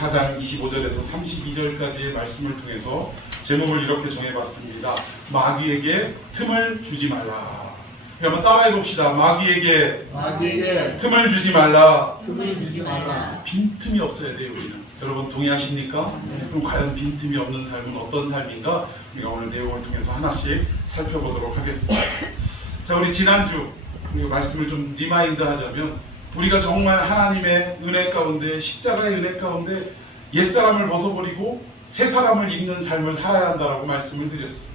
4장 25절에서 32절까지의 말씀을 통해서 제목을 이렇게 정해봤습니다. 마귀에게 틈을 주지 말라. 한번 따라해 봅시다. 마귀에게 틈을 주지 말라. 빈틈이 없어야 돼요. 우리는. 여러분 동의하십니까? 그럼 과연 빈틈이 없는 삶은 어떤 삶인가? 우리가 오늘 내용을 통해서 하나씩 살펴보도록 하겠습니다. 자, 우리 지난주 말씀을 좀 리마인드 하자면, 우리가 정말 하나님의 은혜 가운데, 십자가의 은혜 가운데 옛사람을 벗어버리고 새 사람을 입는 삶을 살아야 한다라고 말씀을 드렸어요.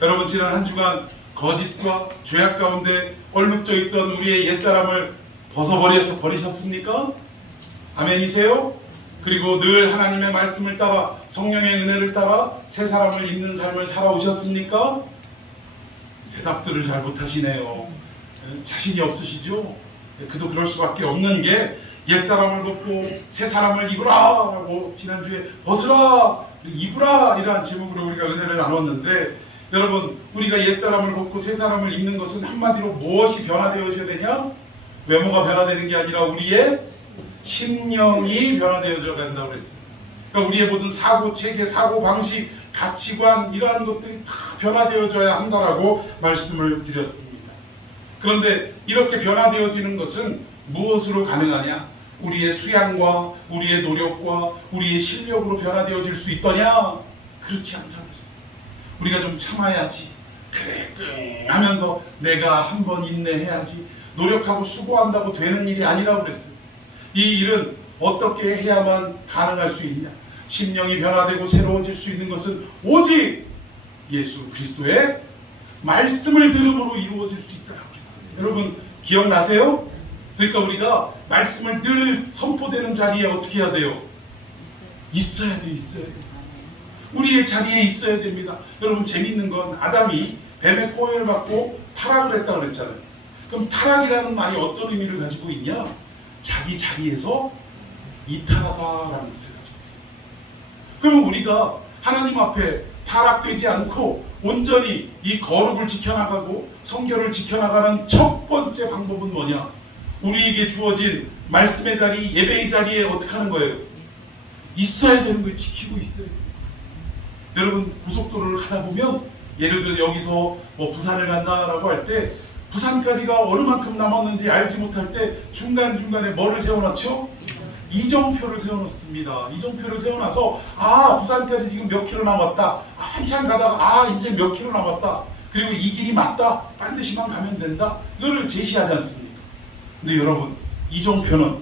여러분, 지난 한 주간 거짓과 죄악 가운데 얼룩져 있던 우리의 옛사람을 버리셨습니까? 아멘이세요? 그리고 늘 하나님의 말씀을 따라, 성령의 은혜를 따라 새 사람을 입는 삶을 살아오셨습니까? 대답들을 잘 못하시네요. 자신이 없으시죠? 그도 그럴 수밖에 없는 게, 옛사람을 벗고 새 사람을 입으라 라고 지난주에 벗으라, 입으라 이러한 제목으로 우리가 은혜를 나눴는데, 여러분, 우리가 옛사람을 벗고 새 사람을 입는 것은 한마디로 무엇이 변화되어져야 되냐? 외모가 변화되는 게 아니라 우리의 심령이 변화되어져 간다고 그랬어요. 그러니까 우리의 모든 사고 체계, 사고 방식, 가치관, 이러한 것들이 다 변화되어져야 한다라고 말씀을 드렸습니다. 그런데 이렇게 변화되어지는 것은 무엇으로 가능하냐? 우리의 수양과 우리의 노력과 우리의 실력으로 변화되어질 수 있더냐? 그렇지 않다고 했어요. 우리가 좀 참아야지, 그래 하면서 내가 한번 인내해야지, 노력하고 수고한다고 되는 일이 아니라고 그랬어요. 이 일은 어떻게 해야만 가능할 수 있냐? 심령이 변화되고 새로워질 수 있는 것은 오직 예수 그리스도의 말씀을 들음으로 이루어질 수 있다고 했어요. 여러분 기억나세요? 그러니까 우리가 말씀을 늘 선포되는 자리에 어떻게 해야 돼요? 있어야 돼요. 우리의 자리에 있어야 됩니다. 여러분, 재미있는 건 아담이 뱀의 꼬여를 받고 타락을 했다고 그랬잖아요. 그럼 타락이라는 말이 어떤 의미를 가지고 있냐? 자기 자리에서 이탈하다라는 뜻을 가지고 있어요. 그러면 우리가 하나님 앞에 타락되지 않고 온전히 이 거룩을 지켜나가고 성결을 지켜나가는 첫 번째 방법은 뭐냐? 우리에게 주어진 말씀의 자리, 예배의 자리에 어떻게 하는 거예요? 있어야 되는 거예요. 지키고 있어야 돼요. 여러분, 고속도로를 가다 보면, 예를 들어 여기서 부산을 간다라고 할 때 부산까지가 어느 만큼 남았는지 알지 못할 때 중간중간에 뭐를 세워놨죠? 이정표를 세워놓습니다. 이정표를 세워놔서, 부산까지 지금 몇 킬로 남았다, 한참 가다가 이제 몇 킬로 남았다, 그리고 이 길이 맞다, 반드시만 가면 된다, 이거를 제시하지 않습니까? 근데 여러분, 이정표는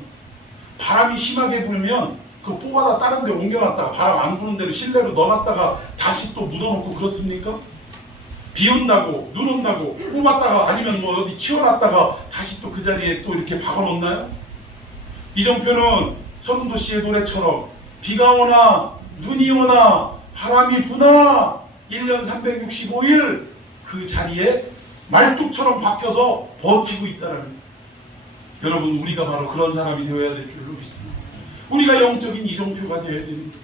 바람이 심하게 불면 그거 뽑아다 다른 데 옮겨놨다가 바람 안 부는 데로 실내로 넣어놨다가 다시 또 묻어놓고 그렇습니까? 비 온다고, 눈 온다고 뽑았다가 아니면 어디 치워놨다가 다시 또 그 자리에 또 이렇게 박아놓나요? 이정표는 서른도 씨의 노래처럼 비가 오나 눈이 오나 바람이 부나 1년 365일 그 자리에 말뚝처럼 박혀서 버티고 있다라는 거예요. 여러분, 우리가 바로 그런 사람이 되어야 될 줄로 믿습니다. 우리가 영적인 이정표가 되어야 됩니다.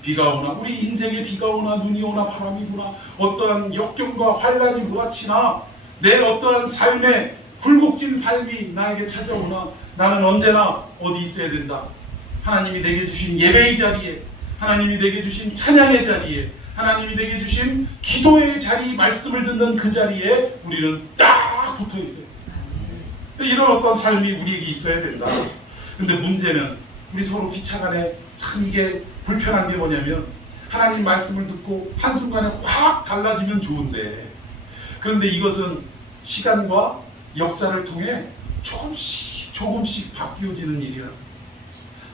비가 오나, 우리 인생에 비가 오나 눈이 오나 바람이 부나 어떠한 역경과 환란이 몰아치나 내 어떠한 삶의 굴곡진 삶이 나에게 찾아오나, 나는 언제나 어디 있어야 된다? 하나님이 내게 주신 예배의 자리에, 하나님이 내게 주신 찬양의 자리에, 하나님이 내게 주신 기도의 자리, 말씀을 듣는 그 자리에 우리는 딱 붙어 있어요. 이런 어떤 삶이 우리에게 있어야 된다. 근데 문제는 우리 서로 피차간에 참 이게 불편한 게 뭐냐면, 하나님 말씀을 듣고 한순간에 확 달라지면 좋은데, 그런데 이것은 시간과 역사를 통해 조금씩 바뀌어지는 일이라.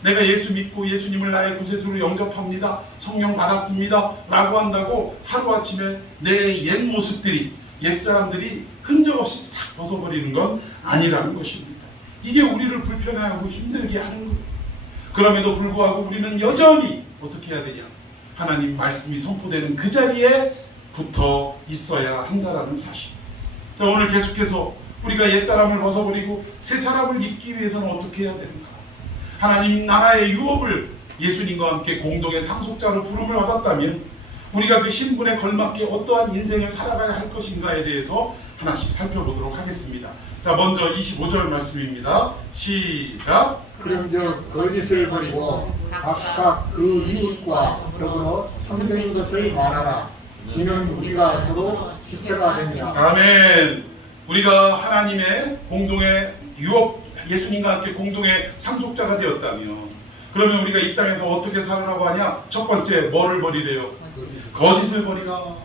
내가 예수 믿고 예수님을 나의 구세주로 영접합니다, 성령 받았습니다 라고 한다고 하루아침에 내 옛 모습들이, 옛사람들이 흔적없이 싹 벗어버리는 건 아니라는 것입니다. 이게 우리를 불편해하고 힘들게 하는 거예요. 그럼에도 불구하고 우리는 여전히 어떻게 해야 되냐? 하나님 말씀이 선포되는 그 자리에 붙어 있어야 한다라는 사실. 자, 오늘 계속해서 우리가 옛사람을 벗어버리고 새 사람을 입기 위해서는 어떻게 해야 되는가? 하나님 나라의 유업을 예수님과 함께 공동의 상속자로 부름을 받았다면 우리가 그 신분에 걸맞게 어떠한 인생을 살아가야 할 것인가에 대해서 하나씩 살펴보도록 하겠습니다. 자, 먼저 25절 말씀입니다. 시작. 그런즉 거짓을 버리고 각각 그 이웃과 더불어 선된 것을 말하라. 이는 우리가 서로 지체가 되며. 아멘. 우리가 하나님의 공동의 유업, 예수님과 함께 공동의 상속자가 되었다면, 그러면 우리가 이 땅에서 어떻게 살으라고 하냐? 첫 번째, 뭐를 버리래요? 거짓을 버리라.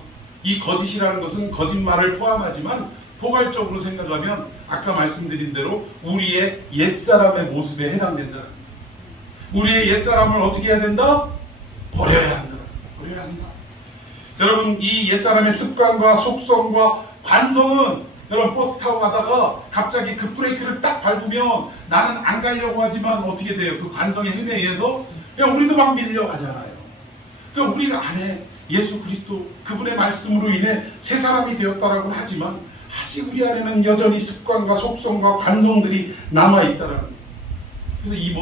이 거짓이라는 것은 거짓말을 포함하지만 포괄적으로 생각하면 아까 말씀드린 대로 우리의 옛사람의 모습에 해당된다. 우리의 옛사람을 어떻게 해야 된다? 버려야 한다. 버려야 한다. 여러분, 이 옛사람의 습관과 속성과 관성은, 여러분 버스 타고 가다가 갑자기 그 브레이크를 딱 밟으면 나는 안 가려고 하지만 어떻게 돼요? 그 관성의 힘에 의해서 우리도 막 밀려가잖아요. 그러니까 우리가 안에 예수 그리스도 그분의 말씀으로 인해 새 사람이 되었다라고 하지만 아직 우리 안에는 여전히 습관과 속성과 관성들이 남아있다라는 거예요. 그래서 이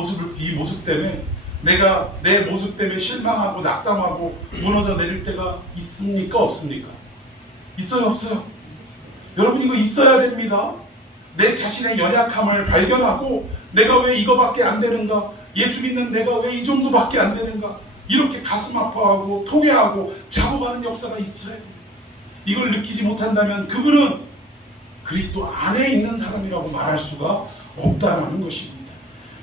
모습 때문에 내가 내 모습 때문에 실망하고 낙담하고 무너져 내릴 때가 있습니까? 없습니까? 있어요? 없어요? 여러분, 이거 있어야 됩니다. 내 자신의 연약함을 발견하고 내가 왜 이거밖에 안 되는가? 예수 믿는 내가 왜 이 정도밖에 안 되는가? 이렇게 가슴 아파하고 통회하고 잡아가는 역사가 있어야 돼요. 이걸 느끼지 못한다면 그분은 그리스도 안에 있는 사람이라고 말할 수가 없다는 것입니다.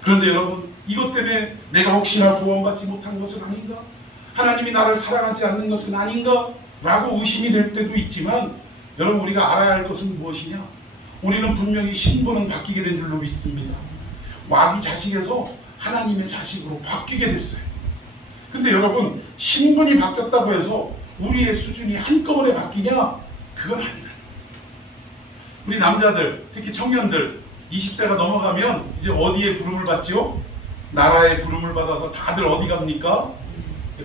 그런데 여러분, 이것 때문에 내가 혹시나 구원받지 못한 것은 아닌가? 하나님이 나를 사랑하지 않는 것은 아닌가? 라고 의심이 될 때도 있지만, 여러분, 우리가 알아야 할 것은 무엇이냐? 우리는 분명히 신분은 바뀌게 된 줄로 믿습니다. 마귀 자식에서 하나님의 자식으로 바뀌게 됐어요. 근데 여러분, 신분이 바뀌었다고 해서 우리의 수준이 한꺼번에 바뀌냐? 그건 아니라. 우리 남자들, 특히 청년들 20세가 넘어가면 이제 어디에 부름을 받죠? 나라의 부름을 받아서 다들 어디 갑니까?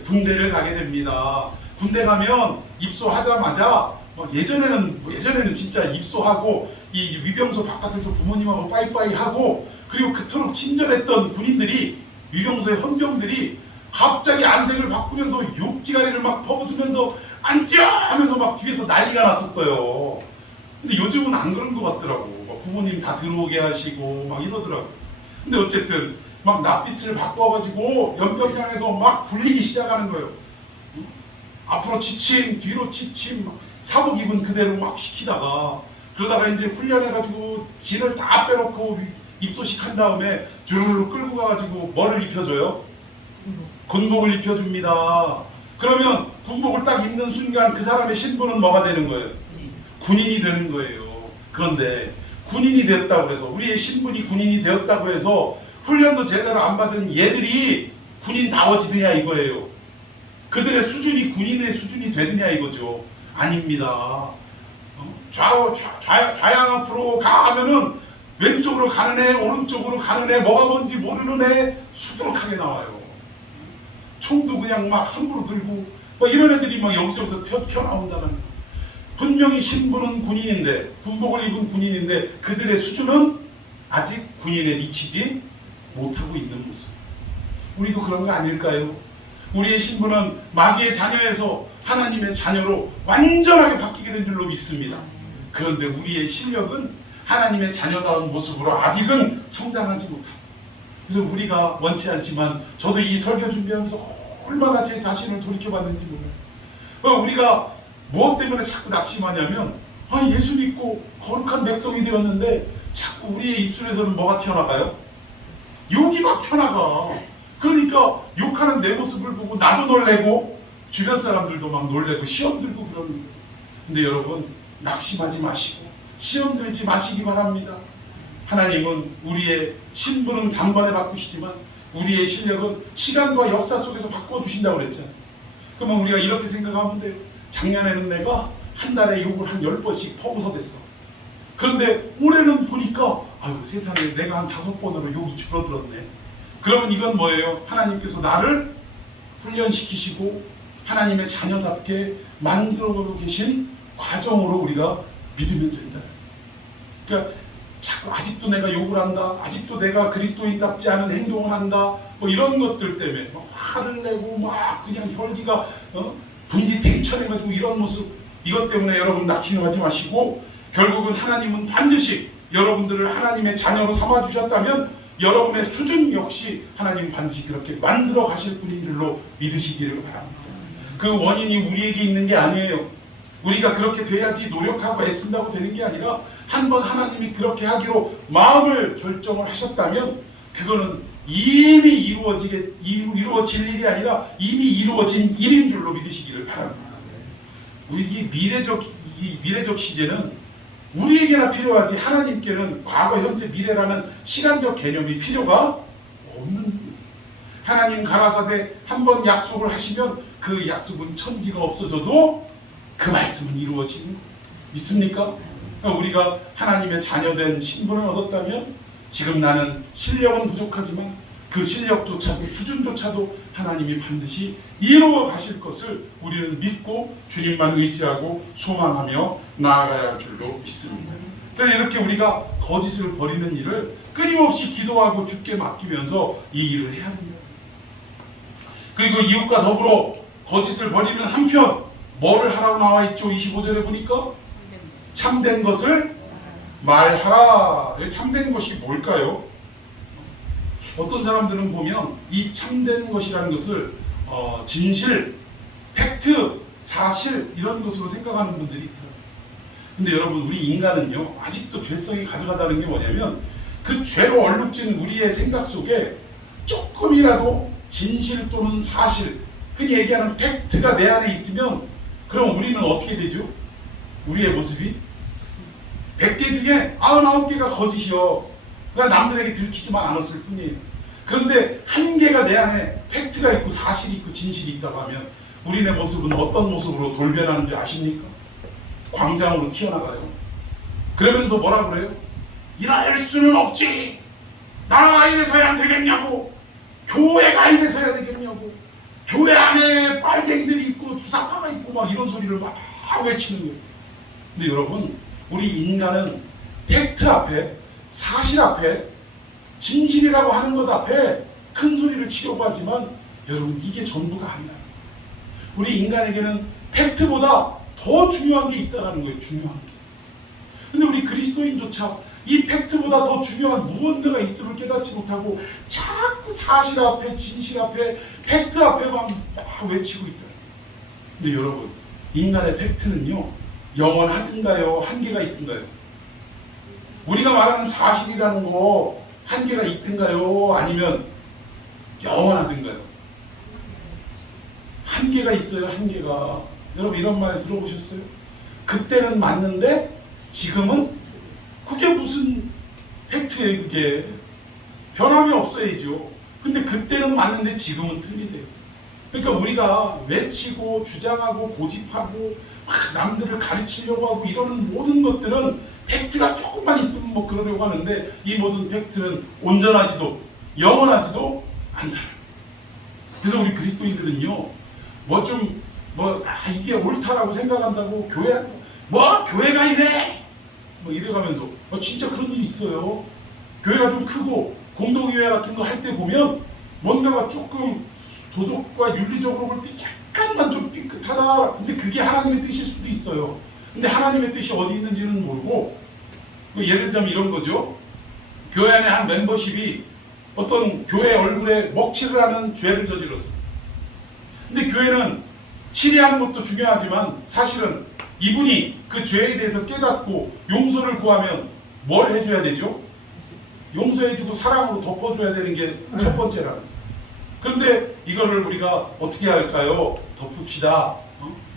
군대를 가게 됩니다. 군대 가면 입소하자마자 예전에는 진짜 입소하고 이 위병소 바깥에서 부모님하고 빠이빠이 하고, 그리고 그토록 친절했던 군인들이, 위병소의 헌병들이 갑자기 안색을 바꾸면서 욕지가리를 막 퍼부으면서 안 뛰어! 하면서 막 뒤에서 난리가 났었어요. 근데 요즘은 안 그런 것 같더라고. 막 부모님 다 들어오게 하시고 막 이러더라고. 근데 어쨌든 막 낯빛을 바꿔가지고 연병장에서 막 굴리기 시작하는 거예요. 앞으로 지침, 뒤로 지침, 막 사복 입은 그대로 막 시키다가, 그러다가 이제 훈련해가지고 진을 다 빼놓고 입소식 한 다음에 주르르 끌고 가가지고 뭐를 입혀줘요? 군복을 입혀줍니다. 그러면 군복을 딱 입는 순간 그 사람의 신분은 뭐가 되는 거예요? 군인이 되는 거예요. 그런데 군인이 되었다고 해서, 우리의 신분이 군인이 되었다고 해서 훈련도 제대로 안 받은 얘들이 군인다워지느냐 이거예요. 그들의 수준이 군인의 수준이 되느냐 이거죠. 아닙니다. 좌양 앞으로 가면은 왼쪽으로 가는 애, 오른쪽으로 가는 애, 뭐가 뭔지 모르는 애 수두룩하게 나와요. 총도 그냥 막 함부로 들고 뭐 이런 애들이 막 여기저기서 튀어나온다는 거예요. 분명히 신분은 군인인데, 군복을 입은 군인인데 그들의 수준은 아직 군인에 미치지 못하고 있는 모습. 우리도 그런 거 아닐까요? 우리의 신분은 마귀의 자녀에서 하나님의 자녀로 완전하게 바뀌게 된 줄로 믿습니다. 그런데 우리의 실력은 하나님의 자녀다운 모습으로 아직은 성장하지 못합니다. 그래서 우리가 원치 않지만, 저도 이 설교 준비하면서 얼마나 제 자신을 돌이켜봤는지 몰라요. 우리가 무엇 때문에 자꾸 낙심하냐면, 예수 믿고 거룩한 백성이 되었는데 자꾸 우리의 입술에서는 뭐가 튀어나가요? 욕이 막 튀어나가. 그러니까 욕하는 내 모습을 보고 나도 놀래고 주변 사람들도 막 놀래고 시험 들고 그러는 거예요. 근데 여러분, 낙심하지 마시고 시험 들지 마시기 바랍니다. 하나님은 우리의 신분은 단번에 바꾸시지만 우리의 실력은 시간과 역사 속에서 바꿔주신다고 그랬잖아요. 그러면 우리가 이렇게 생각하면 돼요. 작년에는 내가 한 달에 욕을 한 10번씩 퍼부서댔어. 그런데 올해는 보니까 세상에 내가 한 5번으로 욕이 줄어들었네. 그러면 이건 뭐예요? 하나님께서 나를 훈련시키시고 하나님의 자녀답게 만들어가고 계신 과정으로 우리가 믿으면 된다. 그러니까 자꾸 아직도 내가 욕을 한다, 아직도 내가 그리스도인답지 않은 행동을 한다, 뭐 이런 것들 때문에 막 화를 내고 막 그냥 혈기가 분기 탱천해가지고 이런 모습, 이것 때문에 여러분 낙심하지 마시고, 결국은 하나님은 반드시 여러분들을 하나님의 자녀로 삼아주셨다면 여러분의 수준 역시 하나님 반드시 그렇게 만들어 가실 분인 줄로 믿으시기를 바랍니다. 그 원인이 우리에게 있는 게 아니에요. 우리가 그렇게 돼야지 노력하고 애쓴다고 되는 게 아니라 한번 하나님이 그렇게 하기로 마음을 결정을 하셨다면 그거는 이미 이루어질 일이 아니라 이미 이루어진 일인 줄로 믿으시기를 바랍니다. 우리 이 미래적 시제는 우리에게나 필요하지 하나님께는 과거, 현재, 미래라는 시간적 개념이 필요가 없는 거예요. 하나님 가라사대 한번 약속을 하시면 그 약속은 천지가 없어져도 그 말씀은 이루어지는 거예요. 믿습니까? 우리가 하나님의 자녀된 신분을 얻었다면 지금 나는 실력은 부족하지만 그 실력조차도 수준조차도 하나님이 반드시 이루어 가실 것을 우리는 믿고 주님만 의지하고 소망하며 나아가야 할 줄로 믿습니다. 그래서 이렇게 우리가 거짓을 버리는 일을 끊임없이 기도하고 주께 맡기면서 이 일을 해야 된다. 그리고 이웃과 더불어 거짓을 버리는 한편 뭐를 하라고 나와 있죠? 25절에 보니까 참된 것을 말하라. 참된 것이 뭘까요? 어떤 사람들은 보면 이 참된 것이라는 것을 진실, 팩트, 사실 이런 것으로 생각하는 분들이 있더라고요. 근데 여러분 우리 인간은요 아직도 죄성이 가득하다는 게 뭐냐면 그 죄로 얼룩진 우리의 생각 속에 조금이라도 진실 또는 사실, 흔히 얘기하는 팩트가 내 안에 있으면 그럼 우리는 어떻게 되죠? 우리의 모습이 100개 중에 99개가 거짓이요. 그러니까 남들에게 들키지만 않았을 뿐이에요. 그런데 한 개가 내 안에 팩트가 있고 사실이 있고 진실이 있다고 하면 우리의 모습은 어떤 모습으로 돌변하는 줄 아십니까? 광장으로 튀어나가요. 그러면서 뭐라 그래요? 이럴 수는 없지. 나라가 이래서야 안 되겠냐고. 교회가 이래서야 되겠냐고. 교회 안에 빨갱이들이 있고 주사파가 있고 막 이런 소리를 막 외치는 거예요. 근데 여러분 우리 인간은 팩트 앞에, 사실 앞에, 진실이라고 하는 것 앞에 큰 소리를 치려고 하지만 여러분 이게 전부가 아니라 우리 인간에게는 팩트보다 더 중요한 게 있다는 거예요. 중요한 게. 근데 우리 그리스도인조차 이 팩트보다 더 중요한 무언가가 있음을 깨닫지 못하고 자꾸 사실 앞에, 진실 앞에, 팩트 앞에만 막 외치고 있다. 근데 여러분 인간의 팩트는요 영원하든가요? 한계가 있든가요? 우리가 말하는 사실이라는 거 한계가 있든가요? 아니면 영원하든가요? 한계가 있어요. 한계가. 여러분 이런 말 들어보셨어요? 그때는 맞는데 지금은? 그게 무슨 팩트예요? 그게 변함이 없어야죠. 근데 그때는 맞는데 지금은 틀리대요. 그러니까 우리가 외치고 주장하고 고집하고 막 남들을 가르치려고 하고 이러는 모든 것들은 팩트가 조금만 있으면 뭐 그러려고 하는데 이 모든 팩트는 온전하지도 영원하지도 않다. 그래서 우리 그리스도인들은요 이게 옳다라고 생각한다고 교회에서 교회가 이래 뭐 이래가면서 진짜 그런 일이 있어요. 교회가 좀 크고 공동의회 같은 거 할 때 보면 뭔가가 조금 도덕과 윤리적으로 볼 때 약간만 좀 삐끗하다. 근데 그게 하나님의 뜻일 수도 있어요. 근데 하나님의 뜻이 어디 있는지는 모르고 예를 들자면 이런 거죠. 교회 안에 한 멤버십이 어떤 교회 얼굴에 먹칠을 하는 죄를 저질렀어. 근데 교회는 치리하는 것도 중요하지만 사실은 이분이 그 죄에 대해서 깨닫고 용서를 구하면 뭘 해줘야 되죠? 용서해주고 사랑으로 덮어줘야 되는 게 첫 번째라는. 그런데 이거를 우리가 어떻게 할까요? 덮읍시다.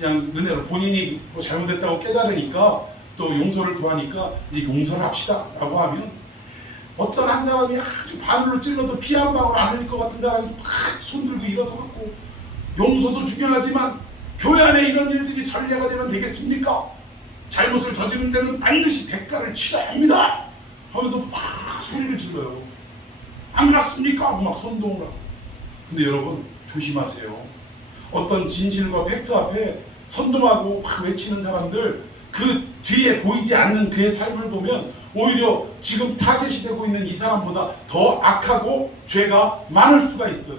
그냥 은혜로 본인이 뭐 잘못했다고 깨달으니까 또 용서를 구하니까 이제 용서를 합시다 라고 하면 어떤 한 사람이 아주 바늘로 찔러도 피 한 방울 안 흘릴 것 같은 사람이 탁 손들고 일어서 갖고 용서도 중요하지만 교회 안에 이런 일들이 선례가 되면 되겠습니까? 잘못을 저지른 데는 반드시 대가를 치러야 합니다 하면서 막 소리를 질러요. 안 그렇습니까? 하고 막 선동을 하고. 근데 여러분 조심하세요. 어떤 진실과 팩트 앞에 선동하고 막 외치는 사람들 그 뒤에 보이지 않는 그의 삶을 보면 오히려 지금 타겟이 되고 있는 이 사람보다 더 악하고 죄가 많을 수가 있어요.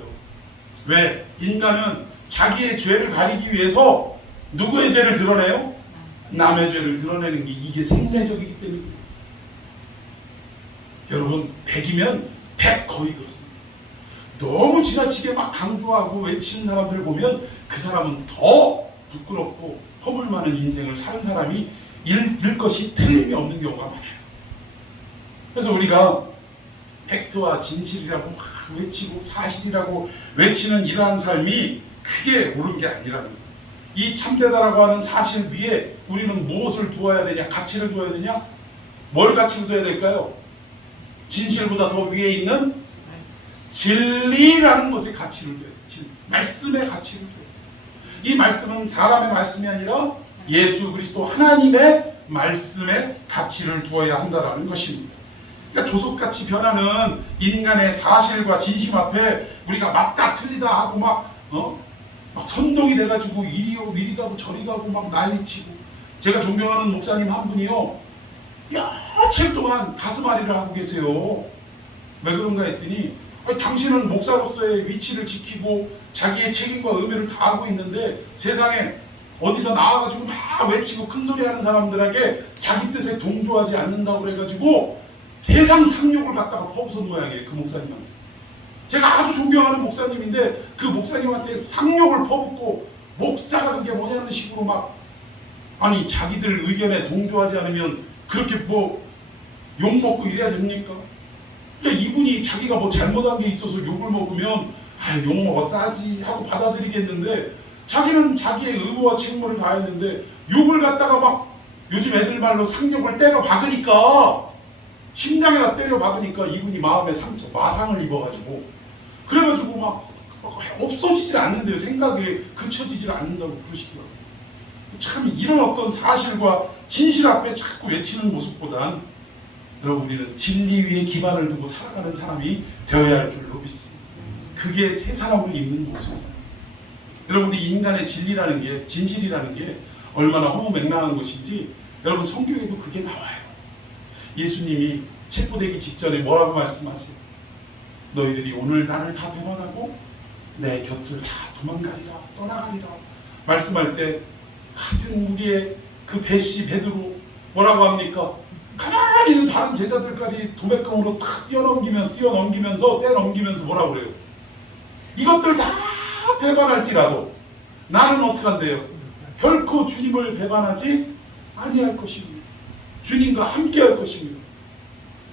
왜? 인간은 자기의 죄를 가리기 위해서 누구의 죄를 드러내요? 남의 죄를 드러내는 게 이게 생리적이기 때문입니다. 여러분 100이면 거의 그렇습니다. 너무 지나치게 막 강조하고 외치는 사람들 보면 그 사람은 더 부끄럽고 허물 많은 인생을 사는 사람이 일 것이 틀림이 없는 경우가 많아요. 그래서 우리가 팩트와 진실이라고 막 외치고 사실이라고 외치는 이러한 삶이 크게 옳은 게 아니라는 거예요. 이 참되다라고 하는 사실 위에 우리는 무엇을 두어야 되냐? 가치를 두어야 되냐? 뭘 가치를 둬야 될까요? 진실보다 더 위에 있는 진리라는 것에 가치를 둬야 돼요. 진리. 말씀의 가치를 둬야 돼요. 이 말씀은 사람의 말씀이 아니라 예수 그리스도 하나님의 말씀에 가치를 두어야 한다는 것입니다. 그러니까 조속같이 변하는 인간의 사실과 진심 앞에 우리가 맞다 틀리다 하고 막 선동이 돼가지고 이리 가고 저리 가고 막 난리치고. 제가 존경하는 목사님 한 분이요, 며칠 동안 가슴앓이를 하고 계세요. 왜 그런가 했더니 당신은 목사로서의 위치를 지키고 자기의 책임과 의무를 다하고 있는데 세상에 어디서 나와가지고 막 외치고 큰소리하는 사람들에게 자기 뜻에 동조하지 않는다고 그래가지고 세상 상욕을 갖다가 퍼부은 모양이에요. 그 목사님한테. 제가 아주 존경하는 목사님인데 그 목사님한테 상욕을 퍼붓고 목사가 그게 뭐냐는 식으로 막 아니 자기들 의견에 동조하지 않으면 그렇게 뭐 욕먹고 이래야 됩니까? 그러니까 이분이 자기가 뭐 잘못한 게 있어서 욕을 먹으면 욕먹어 싸지 하고 받아들이겠는데 자기는 자기의 의무와 책무를 다했는데 욕을 갖다가 막 요즘 애들 말로 상욕을 때려 박으니까 심장에다 때려 박으니까 이분이 마음에 상처 마상을 입어가지고 그래가지고 막 없어지질 않는데요. 생각이 그쳐지질 않는다고 그러시더라고요. 참 이런 어떤 사실과 진실 앞에 자꾸 외치는 모습보단 여러분 우리는 진리 위에 기반을 두고 살아가는 사람이 되어야 할 줄로 믿습니다. 그게 새 사람을 입는 모습입니다. 여러분 우리 인간의 진리라는 게 진실이라는 게 얼마나 허무맹랑한 것인지 여러분 성경에도 그게 나와요. 예수님이 체포되기 직전에 뭐라고 말씀하세요? 너희들이 오늘 나를 다 배반하고 내 곁을 다 도망가리라 떠나가리라 말씀할 때 하여튼 우리의 그 배씨 베드로 뭐라고 합니까? 가만히 있는 다른 제자들까지 도매금으로 탁 뛰어넘기면서 떼넘기면서 뭐라고 그래요? 이것들 다 배반할지라도 나는 어떻게 한대요? 결코 주님을 배반하지 아니할 것입니다. 주님과 함께 할 것입니다.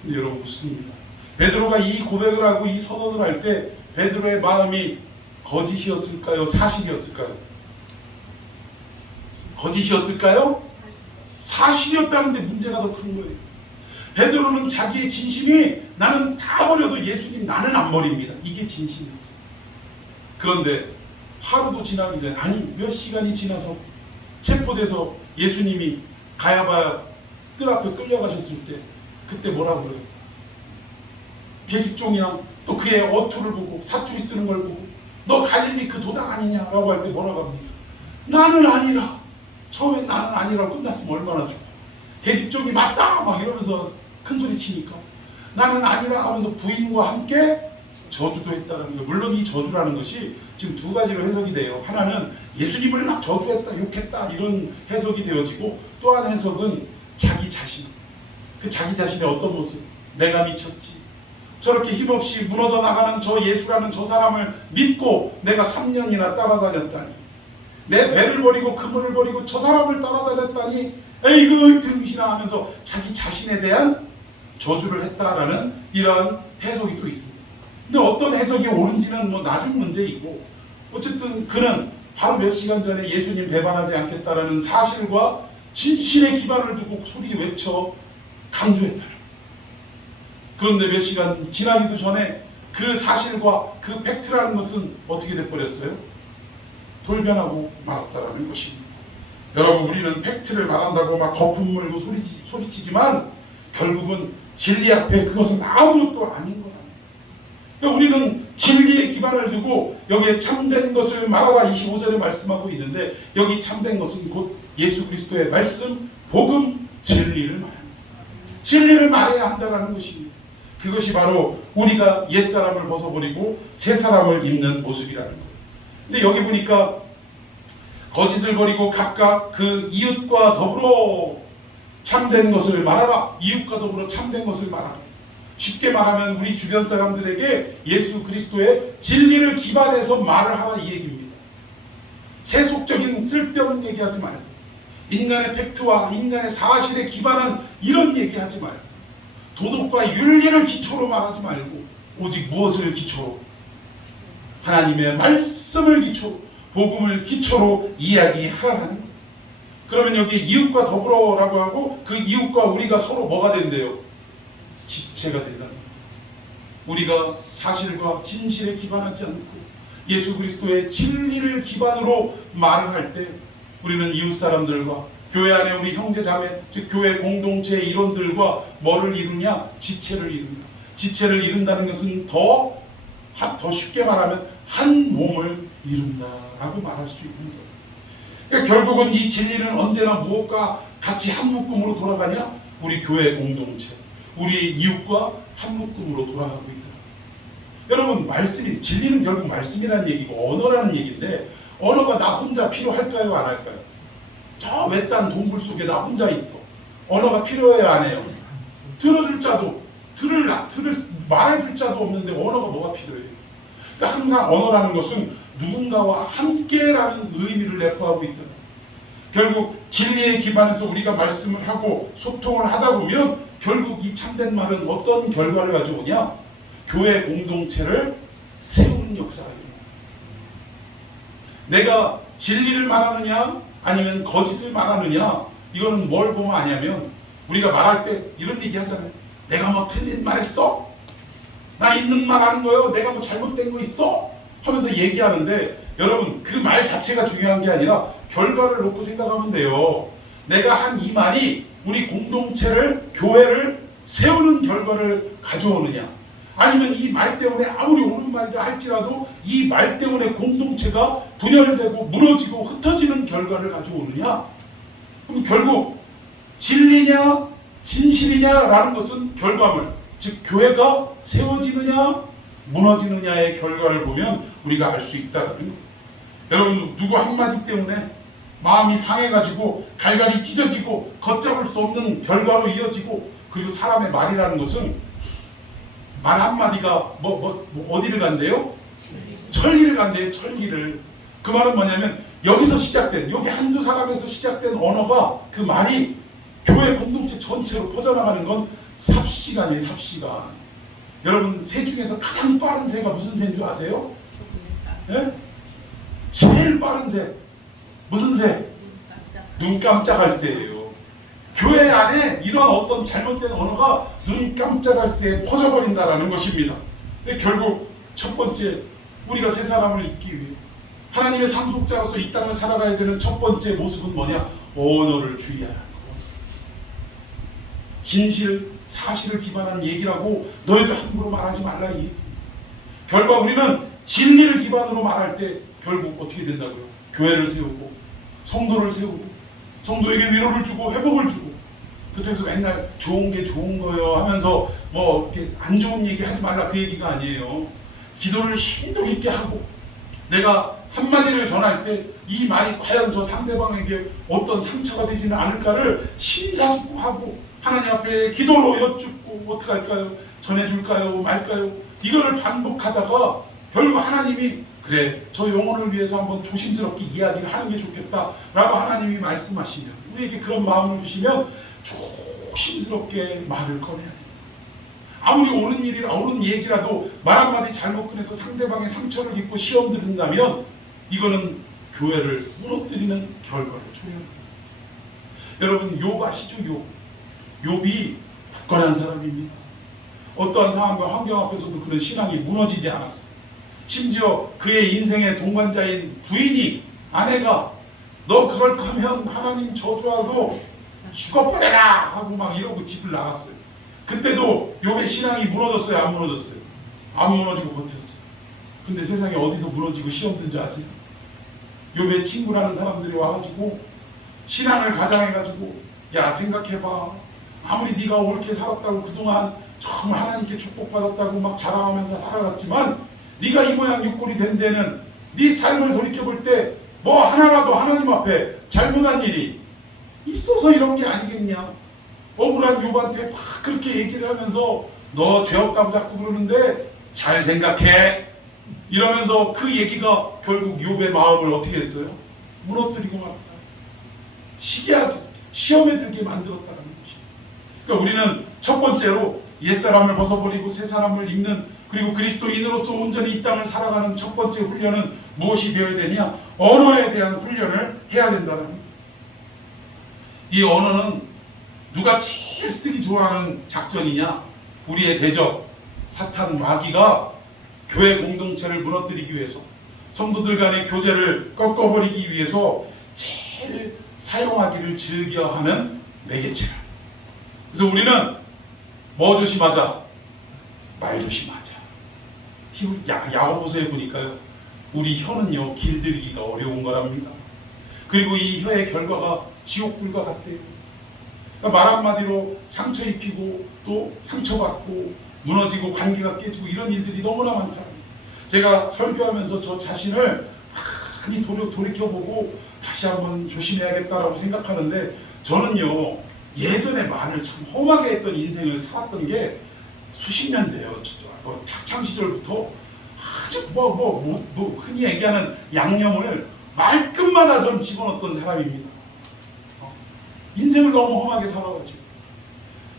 근데 여러분 묻습니다. 베드로가 이 고백을 하고 이 선언을 할 때 베드로의 마음이 거짓이었을까요? 사실이었을까요? 거짓이었을까요? 사실이었다는데 문제가 더 큰 거예요. 베드로는 자기의 진심이 나는 다 버려도 예수님 나는 안 버립니다. 이게 진심이었어요. 그런데 하루도 지나기 전에 아니 몇 시간이 지나서 체포돼서 예수님이 가야바 뜰 앞에 끌려가셨을 때 그때 뭐라고 그래요? 계집종이랑 또 그의 어투를 보고 사투리 쓰는 걸 보고 너 갈릴리 그 도당 아니냐라고 할 때 뭐라고 합니까? 나는 아니라. 처음엔 나는 아니라고 끝났으면 얼마나 좋아. 계집종이 맞다 막 이러면서 큰소리 치니까 나는 아니라 하면서 부인과 함께 저주도 했다는 거예요. 물론 이 저주라는 것이 지금 두 가지로 해석이 돼요. 하나는 예수님을 막 저주했다 욕했다 이런 해석이 되어지고 또 한 해석은 자기 자신, 그 자기 자신의 어떤 모습, 내가 미쳤지, 저렇게 힘없이 무너져 나가는 저 예수라는 저 사람을 믿고 내가 3년이나 따라다녔다니, 내 배를 버리고 그물을 버리고 저 사람을 따라다녔다니 에이그 등신아 하면서 자기 자신에 대한 저주를 했다라는 이러한 해석이 또 있습니다. 근데 어떤 해석이 옳은지는 뭐 나중 문제이고 어쨌든 그는 바로 몇 시간 전에 예수님 배반하지 않겠다라는 사실과 진실의 기반을 두고 소리 외쳐 강조했다. 그런데 몇 시간 지나기도 전에 그 사실과 그 팩트라는 것은 어떻게 돼버렸어요? 돌변하고 말았다라는 것입니다. 여러분 우리는 팩트를 말한다고 막 거품 물고 소리치지만 결국은 진리 앞에 그것은 아무것도 아닌 거랍니다. 그러니까 우리는 진리의 기반을 두고 여기에 참된 것을 말하라 25절에 말씀하고 있는데 여기 참된 것은 곧 예수 그리스도의 말씀, 복음, 진리를 말합니다. 진리를 말해야 한다는 것입니다. 그것이 바로 우리가 옛사람을 벗어버리고 새사람을 입는 모습이라는 거예요. 근데 여기 보니까 거짓을 버리고 각각 그 이웃과 더불어 참된 것을 말하라. 이웃과 더불어 참된 것을 말하라. 쉽게 말하면 우리 주변 사람들에게 예수 그리스도의 진리를 기반해서 말을 하라 이 얘기입니다. 세속적인 쓸데없는 얘기하지 말고 인간의 팩트와 인간의 사실에 기반한 이런 얘기하지 말고 도덕과 윤리를 기초로 말하지 말고 오직 무엇을 기초로? 하나님의 말씀을 기초로, 복음을 기초로 이야기하라는 거예요. 그러면 여기 이웃과 더불어라고 하고 그 이웃과 우리가 서로 뭐가 된대요? 지체가 된다는 거예요. 우리가 사실과 진실에 기반하지 않고 예수 그리스도의 진리를 기반으로 말을 할 때 우리는 이웃 사람들과 교회 안에 우리 형제 자매 즉 교회 공동체의 일원들과 뭐를 이루냐? 지체를 이룬다. 지체를 이룬다는 것은 더 쉽게 말하면 한 몸을 이룬다라고 말할 수 있는 거예요. 그러니까 결국은 이 진리는 언제나 무엇과 같이 한 묶음으로 돌아가냐? 우리 교회 공동체, 우리 이웃과 한 묶음으로 돌아가고 있다. 여러분 말씀이 진리는 결국 말씀이라는 얘기고 언어라는 얘기인데 언어가 나 혼자 필요할까요? 안 할까요? 저 외딴 동굴 속에 나 혼자 있어. 언어가 필요해요? 안 해요? 들어줄 자도 말해줄 자도 없는데 언어가 뭐가 필요해요? 그러니까 항상 언어라는 것은 누군가와 함께라는 의미를 내포하고 있다. 결국 진리에 기반해서 우리가 말씀을 하고 소통을 하다 보면 결국 이 참된 말은 어떤 결과를 가져오냐? 교회 공동체를 세우는 역사가 일어납니다. 내가 진리를 말하느냐 아니면 거짓을 말하느냐 이거는 뭘 보면 아냐면 우리가 말할 때 이런 얘기 하잖아요. 내가 뭐 틀린 말 했어? 나 있는 말 하는 거예요? 내가 뭐 잘못된 거 있어? 하면서 얘기하는데 여러분 그 말 자체가 중요한 게 아니라 결과를 놓고 생각하면 돼요. 내가 한 이 말이 우리 공동체를 교회를 세우는 결과를 가져오느냐 아니면 이 말 때문에 아무리 옳은 말이라 할지라도 이 말 때문에 공동체가 분열되고 무너지고 흩어지는 결과를 가져오느냐. 그럼 결국 진리냐 진실이냐라는 것은 결과물 즉 교회가 세워지느냐 무너지느냐의 결과를 보면 우리가 알 수 있다는 거예요. 여러분 누구 한마디 때문에 마음이 상해가지고 갈갈이 찢어지고 걷잡을 수 없는 결과로 이어지고 그리고 사람의 말이라는 것은 말 한마디가 어디를 간대요? 천리를 간대요. 천리를. 그 말은 뭐냐면 여기서 시작된 여기 한두 사람에서 시작된 언어가 그 말이 교회 공동체 전체로 퍼져나가는 건 삽시간이에요. 삽시간. 여러분 새 중에서 가장 빠른 새가 무슨 새인 줄 아세요? 네? 제일 빠른 새 무슨 새? 눈 깜짝할 새예요. 교회 안에 이런 어떤 잘못된 언어가 눈 깜짝할 새에 퍼져버린다라는 것입니다. 근데 결국 첫 번째 우리가 새 사람을 잇기 위해 하나님의 상속자로서 이 땅을 살아가야 되는 첫 번째 모습은 뭐냐? 언어를 주의하라는 거. 진실, 사실을 기반한 얘기라고 너희들 함부로 말하지 말라 이 얘기. 결과 우리는 진리를 기반으로 말할 때 결국 어떻게 된다고요? 교회를 세우고 성도를 세우고 성도에게 위로를 주고 회복을 주고 그렇다고 해서 맨날 좋은 게 좋은 거예요 하면서 뭐 이렇게 안 좋은 얘기 하지 말라 그 얘기가 아니에요. 기도를 심도 깊게 하고 내가 한마디를 전할 때 이 말이 과연 저 상대방에게 어떤 상처가 되지는 않을까를 심사숙고하고 하나님 앞에 기도로 여쭙고 어떻게 할까요? 전해줄까요? 말까요? 이거를 반복하다가 결국 하나님이 그래 저 영혼을 위해서 한번 조심스럽게 이야기를 하는 게 좋겠다 라고 하나님이 말씀하시면 우리에게 그런 마음을 주시면 조심스럽게 말을 꺼내야 됩니다. 아무리 옳은 얘기라도 말 한마디 잘못 꺼내서 상대방의 상처를 입고 시험 들은다면 이거는 교회를 무너뜨리는 결과를 초래합니다. 여러분 욥 아시죠? 욥이 굳건한 사람입니다. 어떠한 상황과 환경 앞에서도 그런 신앙이 무너지지 않았어요. 심지어 그의 인생의 동반자인 부인이 아내가 너 그럴 거면 하나님 저주하고 죽어버려라 하고 막 이러고 집을 나갔어요. 그때도 욥의 신앙이 무너졌어요? 안 무너졌어요? 안 무너지고 버텼어요. 근데 세상에 어디서 무너지고 시험 든 줄 아세요? 욥의 친구라는 사람들이 와가지고 신앙을 가장해가지고 야 생각해봐 아무리 네가 옳게 살았다고 그동안 정말 하나님께 축복받았다고 막 자랑하면서 살아갔지만 네가 이 모양 이 꼴이 된 데는 네 삶을 돌이켜볼 때 뭐 하나라도 하나님 앞에 잘못한 일이 있어서 이런 게 아니겠냐. 억울한 욥한테 막 그렇게 얘기를 하면서 너 죄 없다고 자꾸 그러는데 잘 생각해. 이러면서 그 얘기가 결국 욥의 마음을 어떻게 했어요? 무너뜨리고 말았다. 시험에 들게 만들었다는 것이. 그러니까 우리는 첫 번째로 옛사람을 벗어버리고 새 사람을 입는, 그리고 그리스도인으로서 온전히 이 땅을 살아가는 첫 번째 훈련은 무엇이 되어야 되냐? 언어에 대한 훈련을 해야 된다는 겁니다. 이 언어는 누가 제일 쓰기 좋아하는 작전이냐? 우리의 대적 사탄 마귀가 교회 공동체를 무너뜨리기 위해서, 성도들 간의 교제를 꺾어버리기 위해서 제일 사용하기를 즐겨하는 매개체라. 그래서 우리는 뭐 조심하자? 말 조심하자. 야고보서에 보니까요, 우리 혀는요 길들이기가 어려운 거랍니다. 그리고 이 혀의 결과가 지옥불과 같대요. 그러니까 말 한마디로 상처 입히고 또 상처받고 무너지고 관계가 깨지고 이런 일들이 너무나 많다. 제가 설교하면서 저 자신을 많이 돌이켜보고 다시 한번 조심해야겠다라고 생각하는데, 저는요 예전에 말을 참 험하게 했던 인생을 살았던 게 수십 년 돼요. 학창 시절부터 아주 흔히 얘기하는 양념을 말끝마다 전 집어넣었던 사람입니다. 인생을 너무 험하게 살아가지고.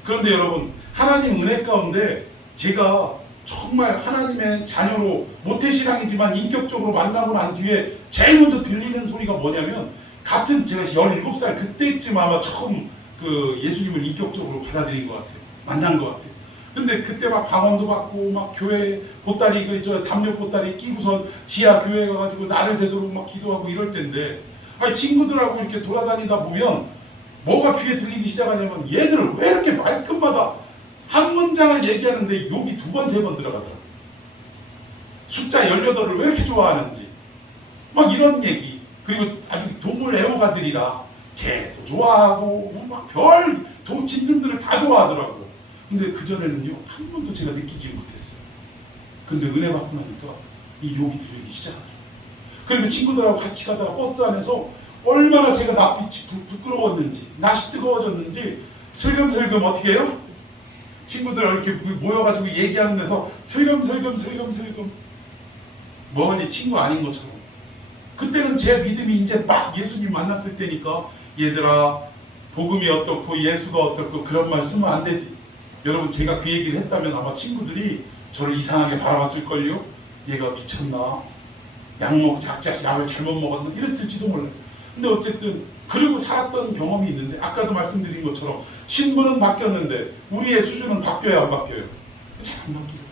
그런데 여러분, 하나님 은혜 가운데 제가 정말 하나님의 자녀로 모태신앙이지만 인격적으로 만나고 난 뒤에 제일 먼저 들리는 소리가 뭐냐면, 같은 제가 17살 그때쯤 아마 처음 그 예수님을 인격적으로 받아들인 것 같아요. 만난 것 같아요. 근데 그때 막 방언도 받고 막 교회 보따리 담요 보따리 끼고선 지하 교회 가가지고 나를 새도록 막 기도하고 이럴 때인데, 아니 친구들하고 이렇게 돌아다니다 보면 뭐가 귀에 들리기 시작하냐면, 얘들 왜 이렇게 말끝마다 한 문장을 얘기하는데 욕이 2번 3번 들어가더라고요. 숫자 18을 왜 이렇게 좋아하는지 막 이런 얘기. 그리고 아주 동물 애호가들이라 개도 좋아하고 막 별 짐승들을 다 좋아하더라고요. 근데 그전에는요 한 번도 제가 느끼지 못했어요. 근데 은혜 받고 나니까 이 욕이 들리기 시작하더라고요. 그리고 친구들하고 같이 가다가 버스 안에서 얼마나 제가 낯빛이 부끄러웠는지, 낯이 뜨거워졌는지 슬금슬금 어떻게 해요? 친구들 이렇게 모여가지고 얘기하는 데서 슬금슬금 멀리 친구 아닌 것처럼. 그때는 제 믿음이 이제 막 예수님 만났을 때니까, 얘들아 복음이 어떻고 예수가 어떻고 그런 말 쓰면 안 되지. 여러분, 제가 그 얘기를 했다면 아마 친구들이 저를 이상하게 바라봤을걸요. 얘가 미쳤나? 약을 잘못 먹었나? 이랬을지도 몰라요. 근데 어쨌든 그리고 살았던 경험이 있는데, 아까도 말씀드린 것처럼 신분은 바뀌었는데 우리의 수준은 바뀌어야 안 바뀌어요? 잘 안 바뀌어요.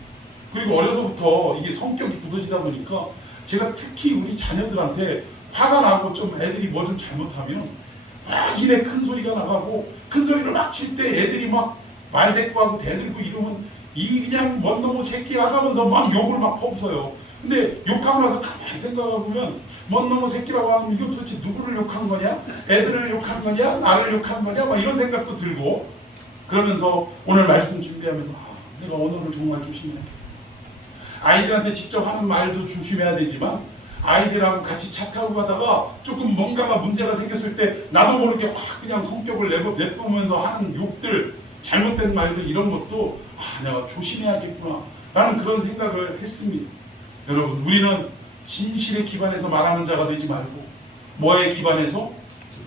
그리고 어려서부터 이게 성격이 굳어지다 보니까 제가 특히 우리 자녀들한테 화가 나고 좀 애들이 뭐 좀 잘못하면 막 이래 큰 소리가 나가고, 큰 소리를 막 칠 때 애들이 막 말대꾸하고 대들고 이러면 이 그냥 뭔 놈의 새끼야 하면서 막 욕을 막 퍼부어요. 근데 욕하고 나서 가만히 생각해보면 뭔 놈의 새끼라고 하면 이거 도대체 누구를 욕한 거냐? 애들을 욕한 거냐? 나를 욕한 거냐? 막 이런 생각도 들고, 그러면서 오늘 말씀 준비하면서 내가 언어를 정말 조심해야 돼. 아이들한테 직접 하는 말도 조심해야 되지만, 아이들하고 같이 차 타고 가다가 조금 뭔가가 문제가 생겼을 때 나도 모르게 확 그냥 성격을 내뿜으면서 하는 욕들, 잘못된 말들, 이런 것도 내가 조심해야겠구나 라는 그런 생각을 했습니다. 여러분, 우리는 진실에 기반해서 말하는 자가 되지 말고 뭐에 기반해서?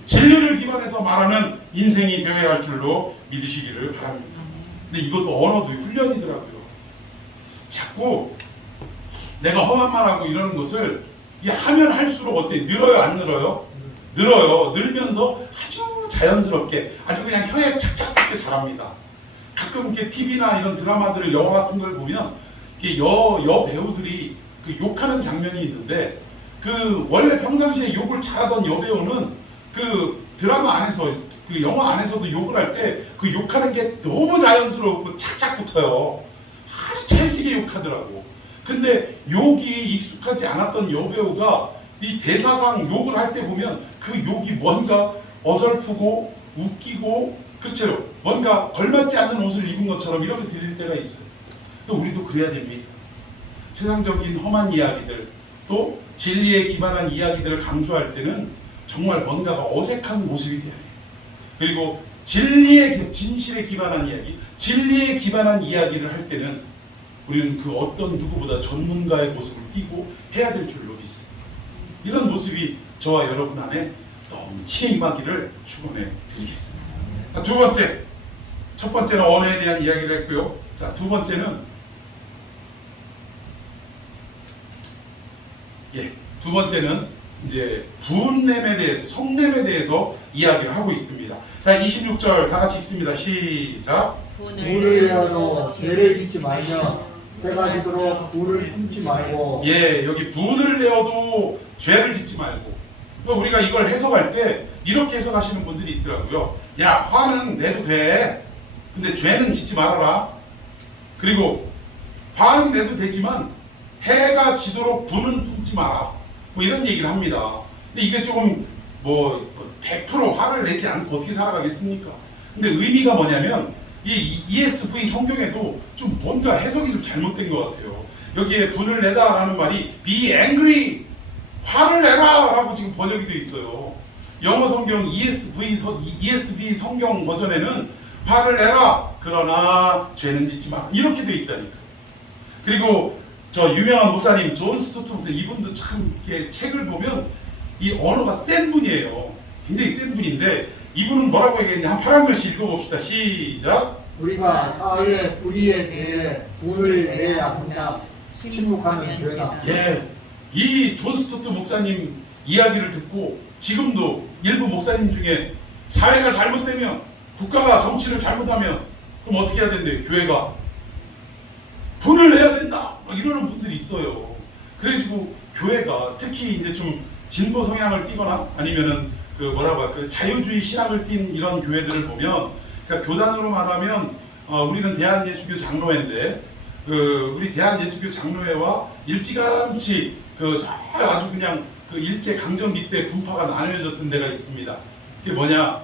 진리를 기반해서 말하는 인생이 되어야 할 줄로 믿으시기를 바랍니다. 근데 이것도 언어도 훈련이더라고요. 자꾸 내가 험한 말하고 이러는 것을 하면 할수록 어때요? 늘어요, 안 늘어요? 늘어요. 늘면서 아주 자연스럽게, 아주 그냥 혀에 착착 붙게 잘합니다. 가끔 이렇게 TV나 이런 드라마들, 영화 같은 걸 보면 여 배우들이 그 욕하는 장면이 있는데, 그 원래 평상시에 욕을 잘하던 여배우는 그 드라마 안에서, 그 영화 안에서도 욕을 할 때 그 욕하는 게 너무 자연스럽고 착착 붙어요. 아주 찰지게 욕하더라고. 근데 욕이 익숙하지 않았던 여배우가 이 대사상 욕을 할 때 보면 그 욕이 뭔가 어설프고 웃기고, 그렇죠? 뭔가 걸맞지 않는 옷을 입은 것처럼 이렇게 들릴 때가 있어요. 우리도 그래야 됩니다. 세상적인 험한 이야기들, 또 진리에 기반한 이야기들을 강조할 때는 정말 뭔가가 어색한 모습이 돼야 돼요. 그리고 진실에 기반한 이야기, 진리에 기반한 이야기를 할 때는 우리는 그 어떤 누구보다 전문가의 모습을 띠고 해야 될 줄로 믿습니다. 이런 모습이 저와 여러분 안에 넘치 임하기를 축원해 드리겠습니다. 자, 두 번째, 첫 번째는 언어에 대한 이야기를 했고요. 자, 두 번째는 이제 분냄에 대해서, 성냄에 대해서 이야기를 하고 있습니다. 자, 26절 다 같이 읽습니다. 시작. 분을 내어도 죄를 짓지 말며 때가 지도록 분을 품지 말고. 예, 여기 분을 내어도 죄를 짓지 말고. 우리가 이걸 해석할 때 이렇게 해석하시는 분들이 있더라고요. 야, 화는 내도 돼. 근데 죄는 짓지 말아라. 그리고 화는 내도 되지만 해가 지도록 분은 품지 마라. 뭐 이런 얘기를 합니다. 근데 이게 조금 100% 화를 내지 않고 어떻게 살아가겠습니까? 근데 의미가 뭐냐면 이 ESV 성경에도 좀 뭔가 해석이 좀 잘못된 것 같아요. 여기에 분을 내다라는 말이 be angry, 화를 내라 라고 지금 번역이 되어 있어요. 영어 성경 ESV 성경 버전에는 화를 내라 그러나 죄는 짓지 마 이렇게 되어 있다니까요. 그리고 저 유명한 목사님 존 스토트 목사님, 이분도 참 이렇게 책을 보면 이 언어가 센 분이에요. 굉장히 센 분인데 이분은 뭐라고 얘기했냐, 한 파란 글씨 읽어봅시다. 시작. 우리가 사회의 불의에 대해 분을 내야 한다. 침묵하는 죄다. 예, 이 존 스토트 목사님 이야기를 듣고 지금도 일부 목사님 중에 사회가 잘못되면, 국가가 정치를 잘못하면 그럼 어떻게 해야 된대요? 교회가 분을 내야 된다 막 이러는 분들이 있어요. 그래가지고 교회가 특히 이제 좀 진보 성향을 띠거나 아니면은 그 자유주의 신학을 띈 이런 교회들을 보면, 그러니까 교단으로 말하면 우리는 대한예수교 장로회인데 우리 대한예수교 장로회와 일찌감치 아주 그냥 일제 강점기 때 분파가 나뉘어졌던 데가 있습니다. 그게 뭐냐?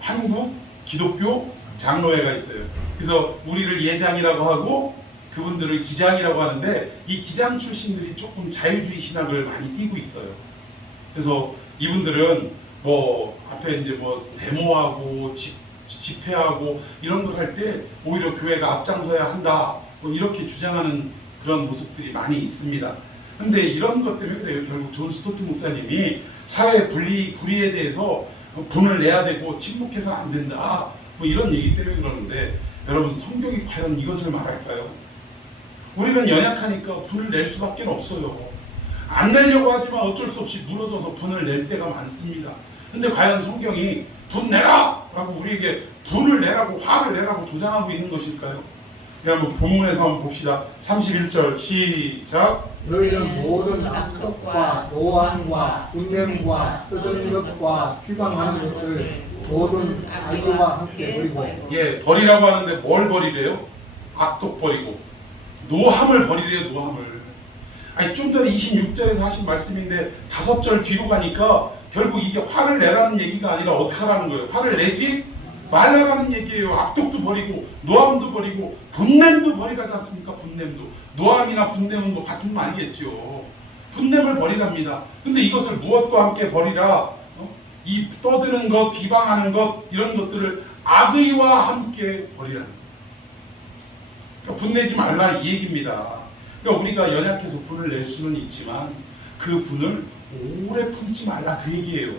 한국 기독교 장로회가 있어요. 그래서 우리를 예장이라고 하고 그분들을 기장이라고 하는데, 이 기장 출신들이 조금 자유주의 신학을 많이 띠고 있어요. 그래서 이분들은 앞에 이제 데모하고 집회하고 이런 걸 할 때 오히려 교회가 앞장서야 한다 이렇게 주장하는 그런 모습들이 많이 있습니다. 근데 이런 것 때문에 그래요. 결국 존 스토트 목사님이 사회 불의에 대해서 분을 내야 되고 침묵해서는 안 된다 이런 얘기 때문에 그러는데, 여러분 성경이 과연 이것을 말할까요? 우리는 연약하니까 분을 낼 수밖에 없어요. 안 내려고 하지만 어쩔 수 없이 무너져서 분을 낼 때가 많습니다. 근데 과연 성경이 분 내라! 라고 우리에게 분을 내라고, 화를 내라고 조장하고 있는 것일까요? 한번 본문에서 한번 봅시다. 31절 시작. 너희는 모든 악독과 노함과 분냄과 뜯은 것과 비방하는 것을 모든 악의와 함께 버리고. 예, 버리라고 하는데 뭘 버리래요? 악독 버리고 노함을 버리래요. 노함을. 아니, 좀 전에 26절에서 하신 말씀인데 5절 뒤로 가니까 결국 이게 화를 내라는 얘기가 아니라 어떻게 하라는 거예요? 화를 내지 말라라는 얘기예요. 악독도 버리고 노함도 버리고 분냄도 버리라지 않습니까? 분냄도. 노함이나 분냄은 같은 말이겠죠. 분냄을 버리랍니다. 근데 이것을 무엇과 함께 버리라? 이 떠드는 것, 비방하는 것, 이런 것들을 악의와 함께 버리라는 거예요. 그러니까 분내지 말라 이 얘기입니다. 그러니까 우리가 연약해서 분을 낼 수는 있지만 그 분을 오래 품지 말라 그 얘기예요.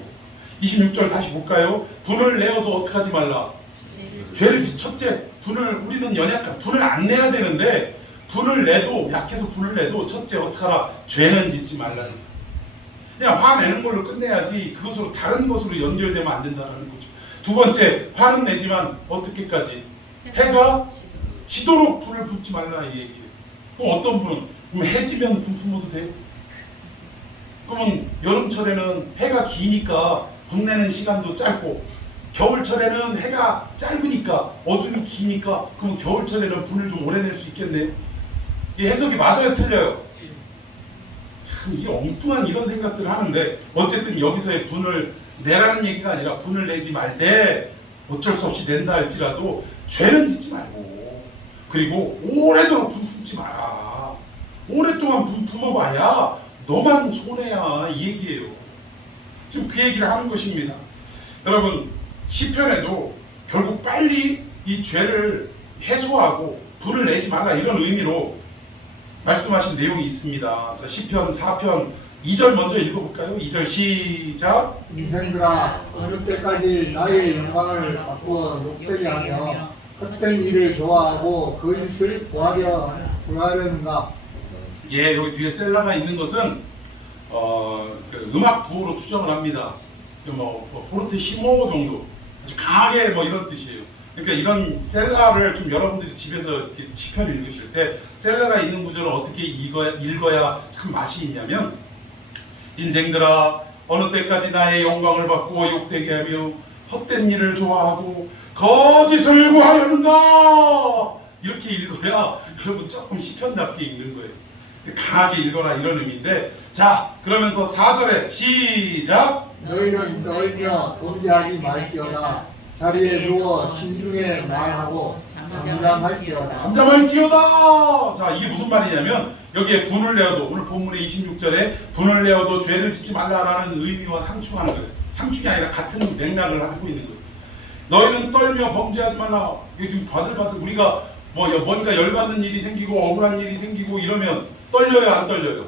26절 다시 볼까요? 분을 내어도 어떻게 하지 말라? 죄를 첫째, 우리는 연약한 분을 안 내야 되는데, 분을 내도, 약해서 분을 내도 첫째 어떻게 하라? 죄는 짓지 말라는 거예요. 그냥 화내는 걸로 끝내야지 그것으로 다른 것으로 연결되면 안 된다는 거죠. 두 번째, 화는 내지만 어떻게까지? 해가 지도록 분을 품지 말라 이 얘기예요. 그럼 어떤 분? 그럼 해지면 분 품어도 돼요? 그러면 여름철에는 해가 기니까 분 내는 시간도 짧고, 겨울철에는 해가 짧으니까 어둠이 기니까 그럼 겨울철에는 분을 좀 오래 낼 수 있겠네요. 이 해석이 맞아요, 틀려요? 참 이게 엉뚱한 이런 생각들을 하는데, 어쨌든 여기서의 분을 내라는 얘기가 아니라 분을 내지 말되 어쩔 수 없이 낸다 할지라도 죄는 짓지 말고, 그리고 오래도록 분 품지 마라. 오랫동안 분 품어봐야 너만 손해야 이 얘기예요. 지금 그 얘기를 하는 것입니다. 여러분, 시편에도 결국 빨리 이 죄를 해소하고 분을 내지 말라 이런 의미로 말씀하신 내용이 있습니다. 자, 시편 4편 2절 먼저 읽어볼까요? 2절 시작. 인생들아 어느 때까지 나의 영광을 바꾸어 욕되게 하며 헛된 일을 좋아하고 거짓을 구하려는가. 예, 여기 뒤에 셀라가 있는 것은 그 음악 부호로 추정을 합니다. 포르테시모 정도 아주 강하게 이런 뜻이에요. 그러니까 이런 셀라를 좀 여러분들이 집에서 이렇게 시편 읽으실 때 셀라가 있는 구절을 어떻게 읽어야 참 맛이 있냐면, 인생들아 어느 때까지 나의 영광을 바꾸어 욕되게 하며 헛된 일을 좋아하고 거짓을 구하려는가, 이렇게 읽어야 여러분 조금 시편답게 읽는 거예요. 강하게 읽어라 이런 의미인데, 자 그러면서 4절에 시작. 너희는 떨며 범죄하지 말지어다. 자리에 누워 신중에 말하고 잠잠할지어다. 잠잠할지어다. 자, 이게 무슨 말이냐면, 여기에 분을 내어도, 오늘 본문의 26절에 분을 내어도 죄를 짓지 말라라는 의미와 상충하는 거예요. 상충이 아니라 같은 맥락을 하고 있는 거예요. 너희는 떨며 범죄하지 말라. 이게 지금 바들바들 우리가 뭔가 열받는 일이 생기고 억울한 일이 생기고 이러면 떨려요, 안 떨려요?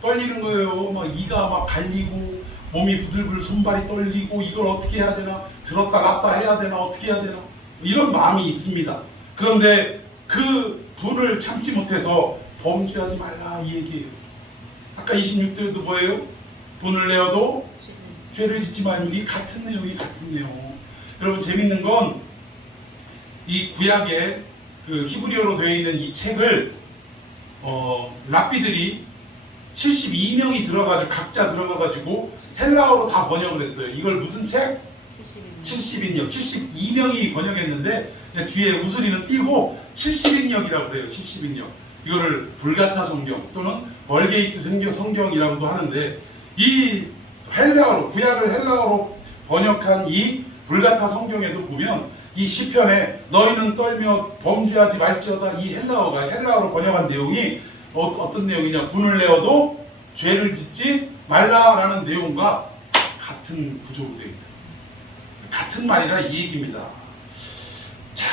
떨리는 거예요. 막 이가 막 갈리고 몸이 부들부들, 손발이 떨리고, 이걸 어떻게 해야 되나, 들었다 놨다 해야 되나, 어떻게 해야 되나, 이런 마음이 있습니다. 그런데 그 분을 참지 못해서 범죄하지 말라 이 얘기예요. 아까 26절에도 뭐예요? 분을 내어도 죄를 짓지 말면, 이 같은 내용이 같은 내용. 여러분 재밌는 건 이 구약에 그 히브리어로 되어 있는 이 책을 랍비들이 72명이 들어가지고 각자 들어가가지고 헬라어로 다 번역을 했어요. 이걸 무슨 책? 70인역. 72명이 번역했는데 뒤에 우스리는 띄고 70인역이라고 그래요. 70인역. 이거를 불가타 성경 또는 멀게이트 성경이라고도 하는데, 이 헬라어로, 구약을 헬라어로 번역한 이 불가타 성경에도 보면 이 시편에 너희는 떨며 범죄하지 말지어다, 이 헬라어로 번역한 내용이 어떤 내용이냐, 분을 내어도 죄를 짓지 말라라는 내용과 같은 구조로 되어 있다. 같은 말이라 이 얘기입니다. 자,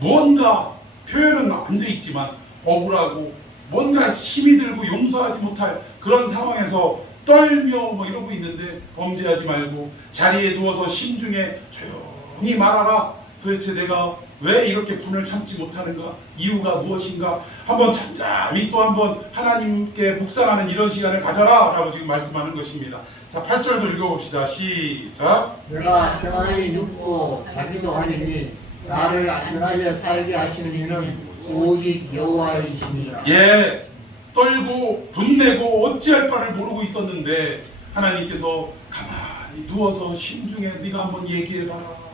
무언가 표현은 안 돼 있지만 억울하고 뭔가 힘이 들고 용서하지 못할 그런 상황에서 떨며 이러고 있는데, 범죄하지 말고 자리에 누워서 심중에 조용히 말하라. 도대체 내가 왜 이렇게 분을 참지 못하는가? 이유가 무엇인가? 한번 잠잠히 또 한번 하나님께 묵상하는 이런 시간을 가져라 라고 지금 말씀하는 것입니다. 자, 8절도 읽어봅시다. 시작. 내가 평안히 눕고 자기도 하리니 나를 안전하게 살게 하시는 이는 오직 여호와이시니라. 예, 떨고 분내고 어찌할 바를 모르고 있었는데 하나님께서 가만히 누워서 심중에 네가 한번 얘기해봐라.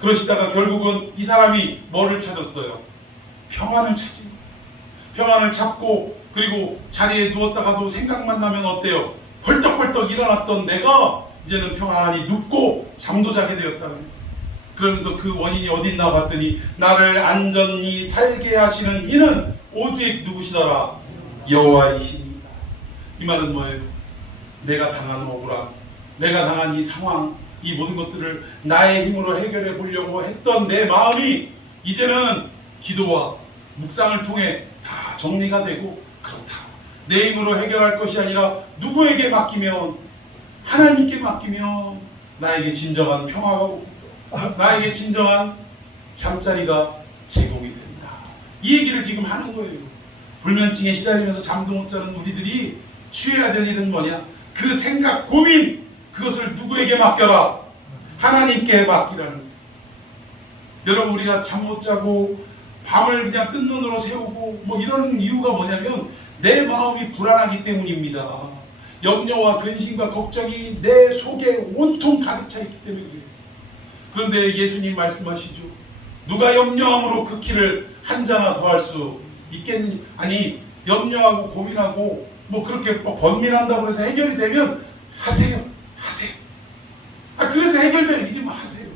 그러시다가 결국은 이 사람이 뭐를 찾았어요? 평안을 찾은 거예요. 평안을 찾고, 그리고 자리에 누웠다가도 생각만 나면 어때요? 벌떡벌떡 일어났던 내가 이제는 평안히 눕고 잠도 자게 되었다는 거예요. 그러면서 그 원인이 어딨나 봤더니 나를 안전히 살게 하시는 이는 오직 누구시더라? 여호와이시니이다. 이 말은 뭐예요? 내가 당한 억울함, 내가 당한 이 상황, 이 모든 것들을 나의 힘으로 해결해 보려고 했던 내 마음이 이제는 기도와 묵상을 통해 다 정리가 되고, 그렇다, 내 힘으로 해결할 것이 아니라 누구에게 맡기면, 하나님께 맡기면 나에게 진정한 평화가 오고 나에게 진정한 잠자리가 제공이 된다. 이 얘기를 지금 하는 거예요. 불면증에 시달리면서 잠도 못 자는 우리들이 취해야 될 일은 뭐냐? 그 생각, 고민, 그것을 누구에게 맡겨라? 하나님께 맡기라는 거예요. 여러분, 우리가 잠 못 자고 밤을 그냥 뜬 눈으로 새우고 이러는 이유가 뭐냐면 내 마음이 불안하기 때문입니다. 염려와 근심과 걱정이 내 속에 온통 가득 차 있기 때문에 그래요. 그런데 예수님 말씀하시죠. 누가 염려함으로 그 키를 한 자나 더할 수 있겠느냐? 아니, 염려하고 고민하고 그렇게 번민한다고 해서 해결이 되면 하세요. 그래서 해결될 일이면 하세요.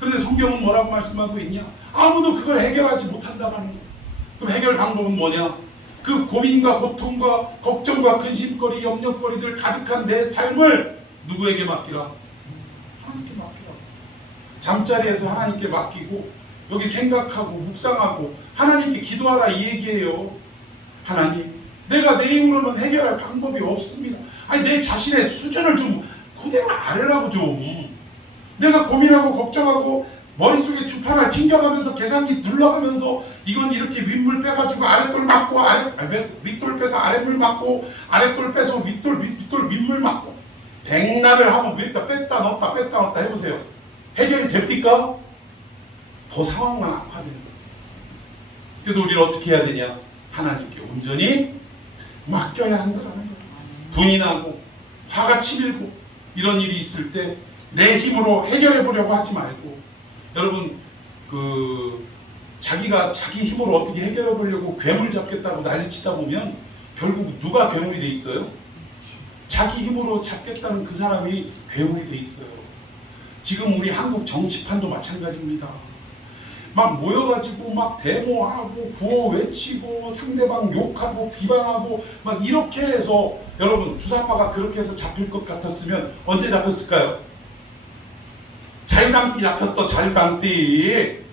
그런데 성경은 뭐라고 말씀하고 있냐? 아무도 그걸 해결하지 못한다는 거. 그럼 해결 방법은 뭐냐? 그 고민과 고통과 걱정과 근심거리, 염려거리들 가득한 내 삶을 누구에게 맡기라? 하나님께 맡기라. 잠자리에서 하나님께 맡기고 여기 생각하고 묵상하고 하나님께 기도하라 이 얘기예요. 하나님, 내가 내 힘으로는 해결할 방법이 없습니다. 아니 내 자신의 수준을 좀 그대로 아래라고 좀. 내가 고민하고 걱정하고 머릿속에 주판을 튕겨가면서 계산기 눌러가면서 이건 이렇게 윗물 빼가지고 아랫돌 맞고 윗돌 빼서 아랫물 맞고 아랫돌 빼서 윗돌 윗물 맞고 백날을 하면 위에다 뺐다 넣었다 해보세요. 해결이 됩니까? 더 상황만 악화되는 거예요. 그래서 우리는 어떻게 해야 되냐? 하나님께 온전히 맡겨야 한다는 거예요. 분이 나고 화가 치밀고 이런 일이 있을 때 내 힘으로 해결해 보려고 하지 말고, 여러분 자기가 자기 힘으로 어떻게 해결해 보려고 괴물 잡겠다고 난리치다 보면 결국 누가 괴물이 돼 있어요? 자기 힘으로 잡겠다는 그 사람이 괴물이 돼 있어요. 지금 우리 한국 정치판도 마찬가지입니다. 막 모여가지고 막 데모하고 구호 외치고 상대방 욕하고 비방하고 막 이렇게 해서, 여러분 주사파가 그렇게 해서 잡힐 것 같았으면 언제 잡혔을까요? 자유당띠 잡혔어. 자유당띠.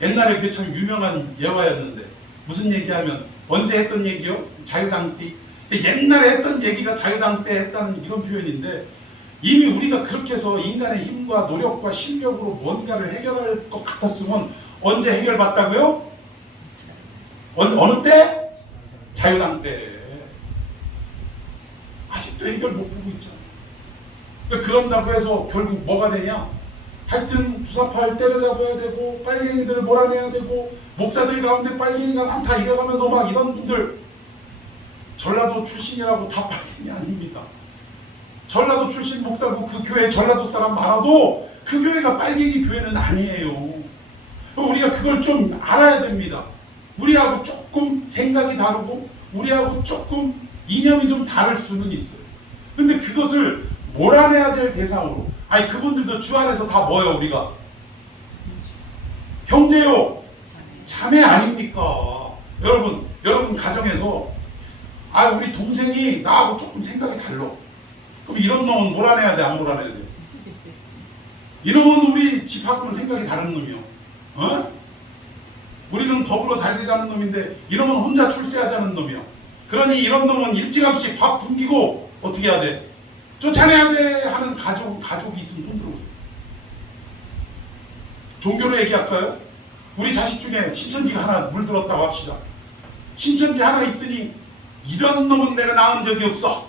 옛날에 그게 참 유명한 예화였는데 무슨 얘기하면 언제 했던 얘기요? 자유당띠. 옛날에 했던 얘기가 자유당 때 했다는 이런 표현인데, 이미 우리가 그렇게 해서 인간의 힘과 노력과 실력으로 뭔가를 해결할 것 같았으면 언제 해결받다고요? 어느 때? 자유당 때. 아직도 해결 못 보고 있잖아요. 그러니까 그런다고 해서 결국 뭐가 되냐? 하여튼 주사파를 때려잡아야 되고 빨갱이들을 몰아내야 되고 목사들 가운데 빨갱이가 많다 이래가면서 막 이런 분들, 전라도 출신이라고 다 빨갱이 아닙니다. 전라도 출신 목사고 그 교회 전라도 사람 많아도 그 교회가 빨갱이 교회는 아니에요. 우리가 그걸 좀 알아야 됩니다. 우리하고 조금 생각이 다르고 우리하고 조금 이념이 좀 다를 수는 있어요. 근데 그것을 몰아내야 될 대상으로, 아니 그분들도 주 안에서 다 뭐예요? 우리가 형제요, 자매 아닙니까? 여러분 가정에서 우리 동생이 나하고 조금 생각이 달라. 그럼 이런 놈은 몰아내야 돼, 안 몰아내야 돼? 이놈은 우리 집하고는 생각이 다른 놈이요. 우리는 더불어 잘 되자는 놈인데 이놈은 혼자 출세하자는 놈이요. 그러니 이런 놈은 일찌감치 밥 굶기고 어떻게 해야 돼? 쫓아내야 돼 하는 가족이 있으면 손 들어보세요. 종교로 얘기할까요? 우리 자식 중에 신천지가 하나 물들었다고 합시다. 신천지 하나 있으니 이런 놈은 내가 낳은 적이 없어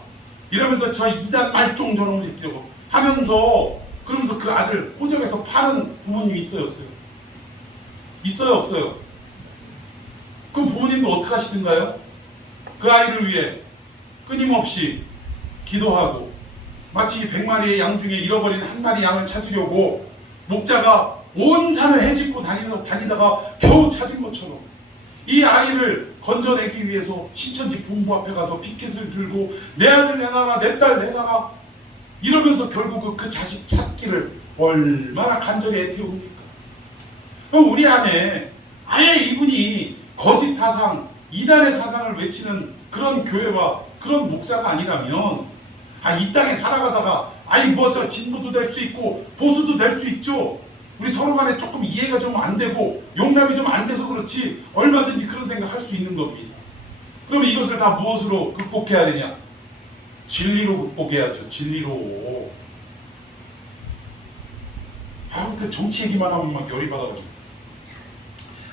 이러면서 저 이단 말종 저놈 새끼라고 하면서, 그러면서 그 아들 호적에서 파는 부모님이 있어요, 없어요? 있어요, 없어요? 그럼 부모님도 어떻게 하시던가요? 그 아이를 위해 끊임없이 기도하고, 마치 100마리의 양 중에 잃어버린 한 마리 양을 찾으려고 목자가 온 산을 헤집고 다니다가 겨우 찾은 것처럼 이 아이를 건져내기 위해서 신천지 본부 앞에 가서 피켓을 들고 내 아들 내놔라, 내 딸 내놔라 이러면서 결국 그 자식 찾기를 얼마나 간절히 애태웁니까? 그럼 우리 안에 아예 이분이 거짓 사상, 이단의 사상을 외치는 그런 교회와 그런 목사가 아니라면, 이 땅에 살아가다가 저 진보도 될 수 있고 보수도 될 수 있죠. 우리 서로 간에 조금 이해가 좀 안 되고 용납이 좀 안 돼서 그렇지 얼마든지 그런 생각 할 수 있는 겁니다. 그럼 이것을 다 무엇으로 극복해야 되냐? 진리로 극복해야죠. 진리로. 아무튼 정치 얘기만 하면 막 열이 받아가지고.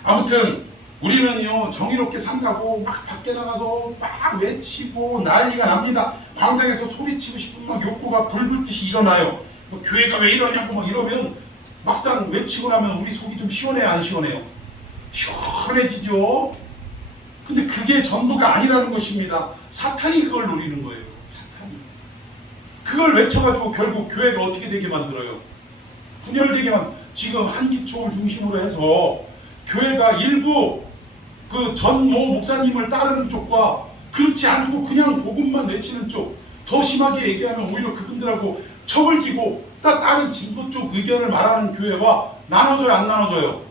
아무튼 우리는요 정의롭게 산다고 막 밖에 나가서 막 외치고 난리가 납니다. 광장에서 소리치고 싶으면 막 욕구가 불불듯이 일어나요. 교회가 왜 이러냐고 막 이러면 막상 외치고 나면 우리 속이 좀 시원해요, 안 시원해요? 시원해지죠. 근데 그게 전부가 아니라는 것입니다. 사탄이 그걸 노리는 거예요. 사탄이 그걸 외쳐가지고 결국 교회가 어떻게 되게 만들어요? 분열되게만. 지금 한기총을 중심으로 해서 교회가 일부 그 전모 목사님을 따르는 쪽과 그렇지 않고 그냥 복음만 외치는 쪽, 더 심하게 얘기하면 오히려 그분들하고 척을 지고 다른 진보 쪽 의견을 말하는 교회와 나눠져요, 안 나눠져요?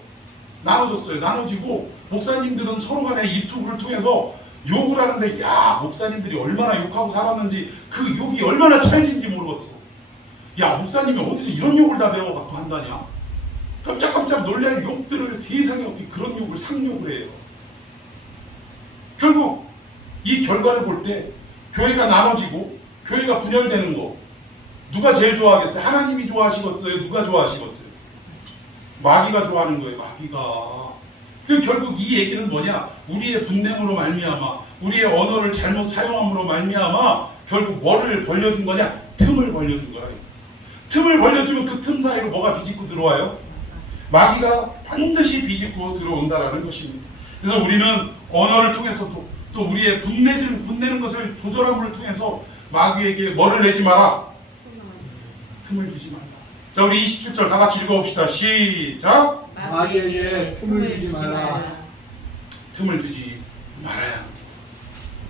나눠졌어요. 나눠지고 목사님들은 서로 간에 유튜브를 통해서 욕을 하는데, 야 목사님들이 얼마나 욕하고 살았는지 그 욕이 얼마나 찰진지 모르겠어. 야 목사님이 어디서 이런 욕을 다 배워갖고 한다냐? 깜짝깜짝 놀랄 욕들을 세상에 어떻게 그런 욕을 상욕을 해요. 결국 이 결과를 볼 때 교회가 나눠지고 교회가 분열되는 거 누가 제일 좋아하겠어요? 하나님이 좋아하시겠어요? 누가 좋아하시겠어요? 마귀가 좋아하는 거예요. 마귀가. 그 결국 이 얘기는 뭐냐? 우리의 분냄으로 말미암아 우리의 언어를 잘못 사용함으로 말미암아 결국 뭐를 벌려준 거냐? 틈을 벌려준 거라. 틈을 벌려주면 그 틈 사이로 뭐가 비집고 들어와요? 마귀가 반드시 비집고 들어온다라는 것입니다. 그래서 우리는 언어를 통해서도 또 우리의 분내는 것을 조절함을 통해서 마귀에게 뭐를 내지 마라? 틈을 주지 말라. 자, 우리 27절 다 같이 읽어봅시다. 시작. 마귀에게 틈을 주지 말라. 틈을 주지 말아야 합니다.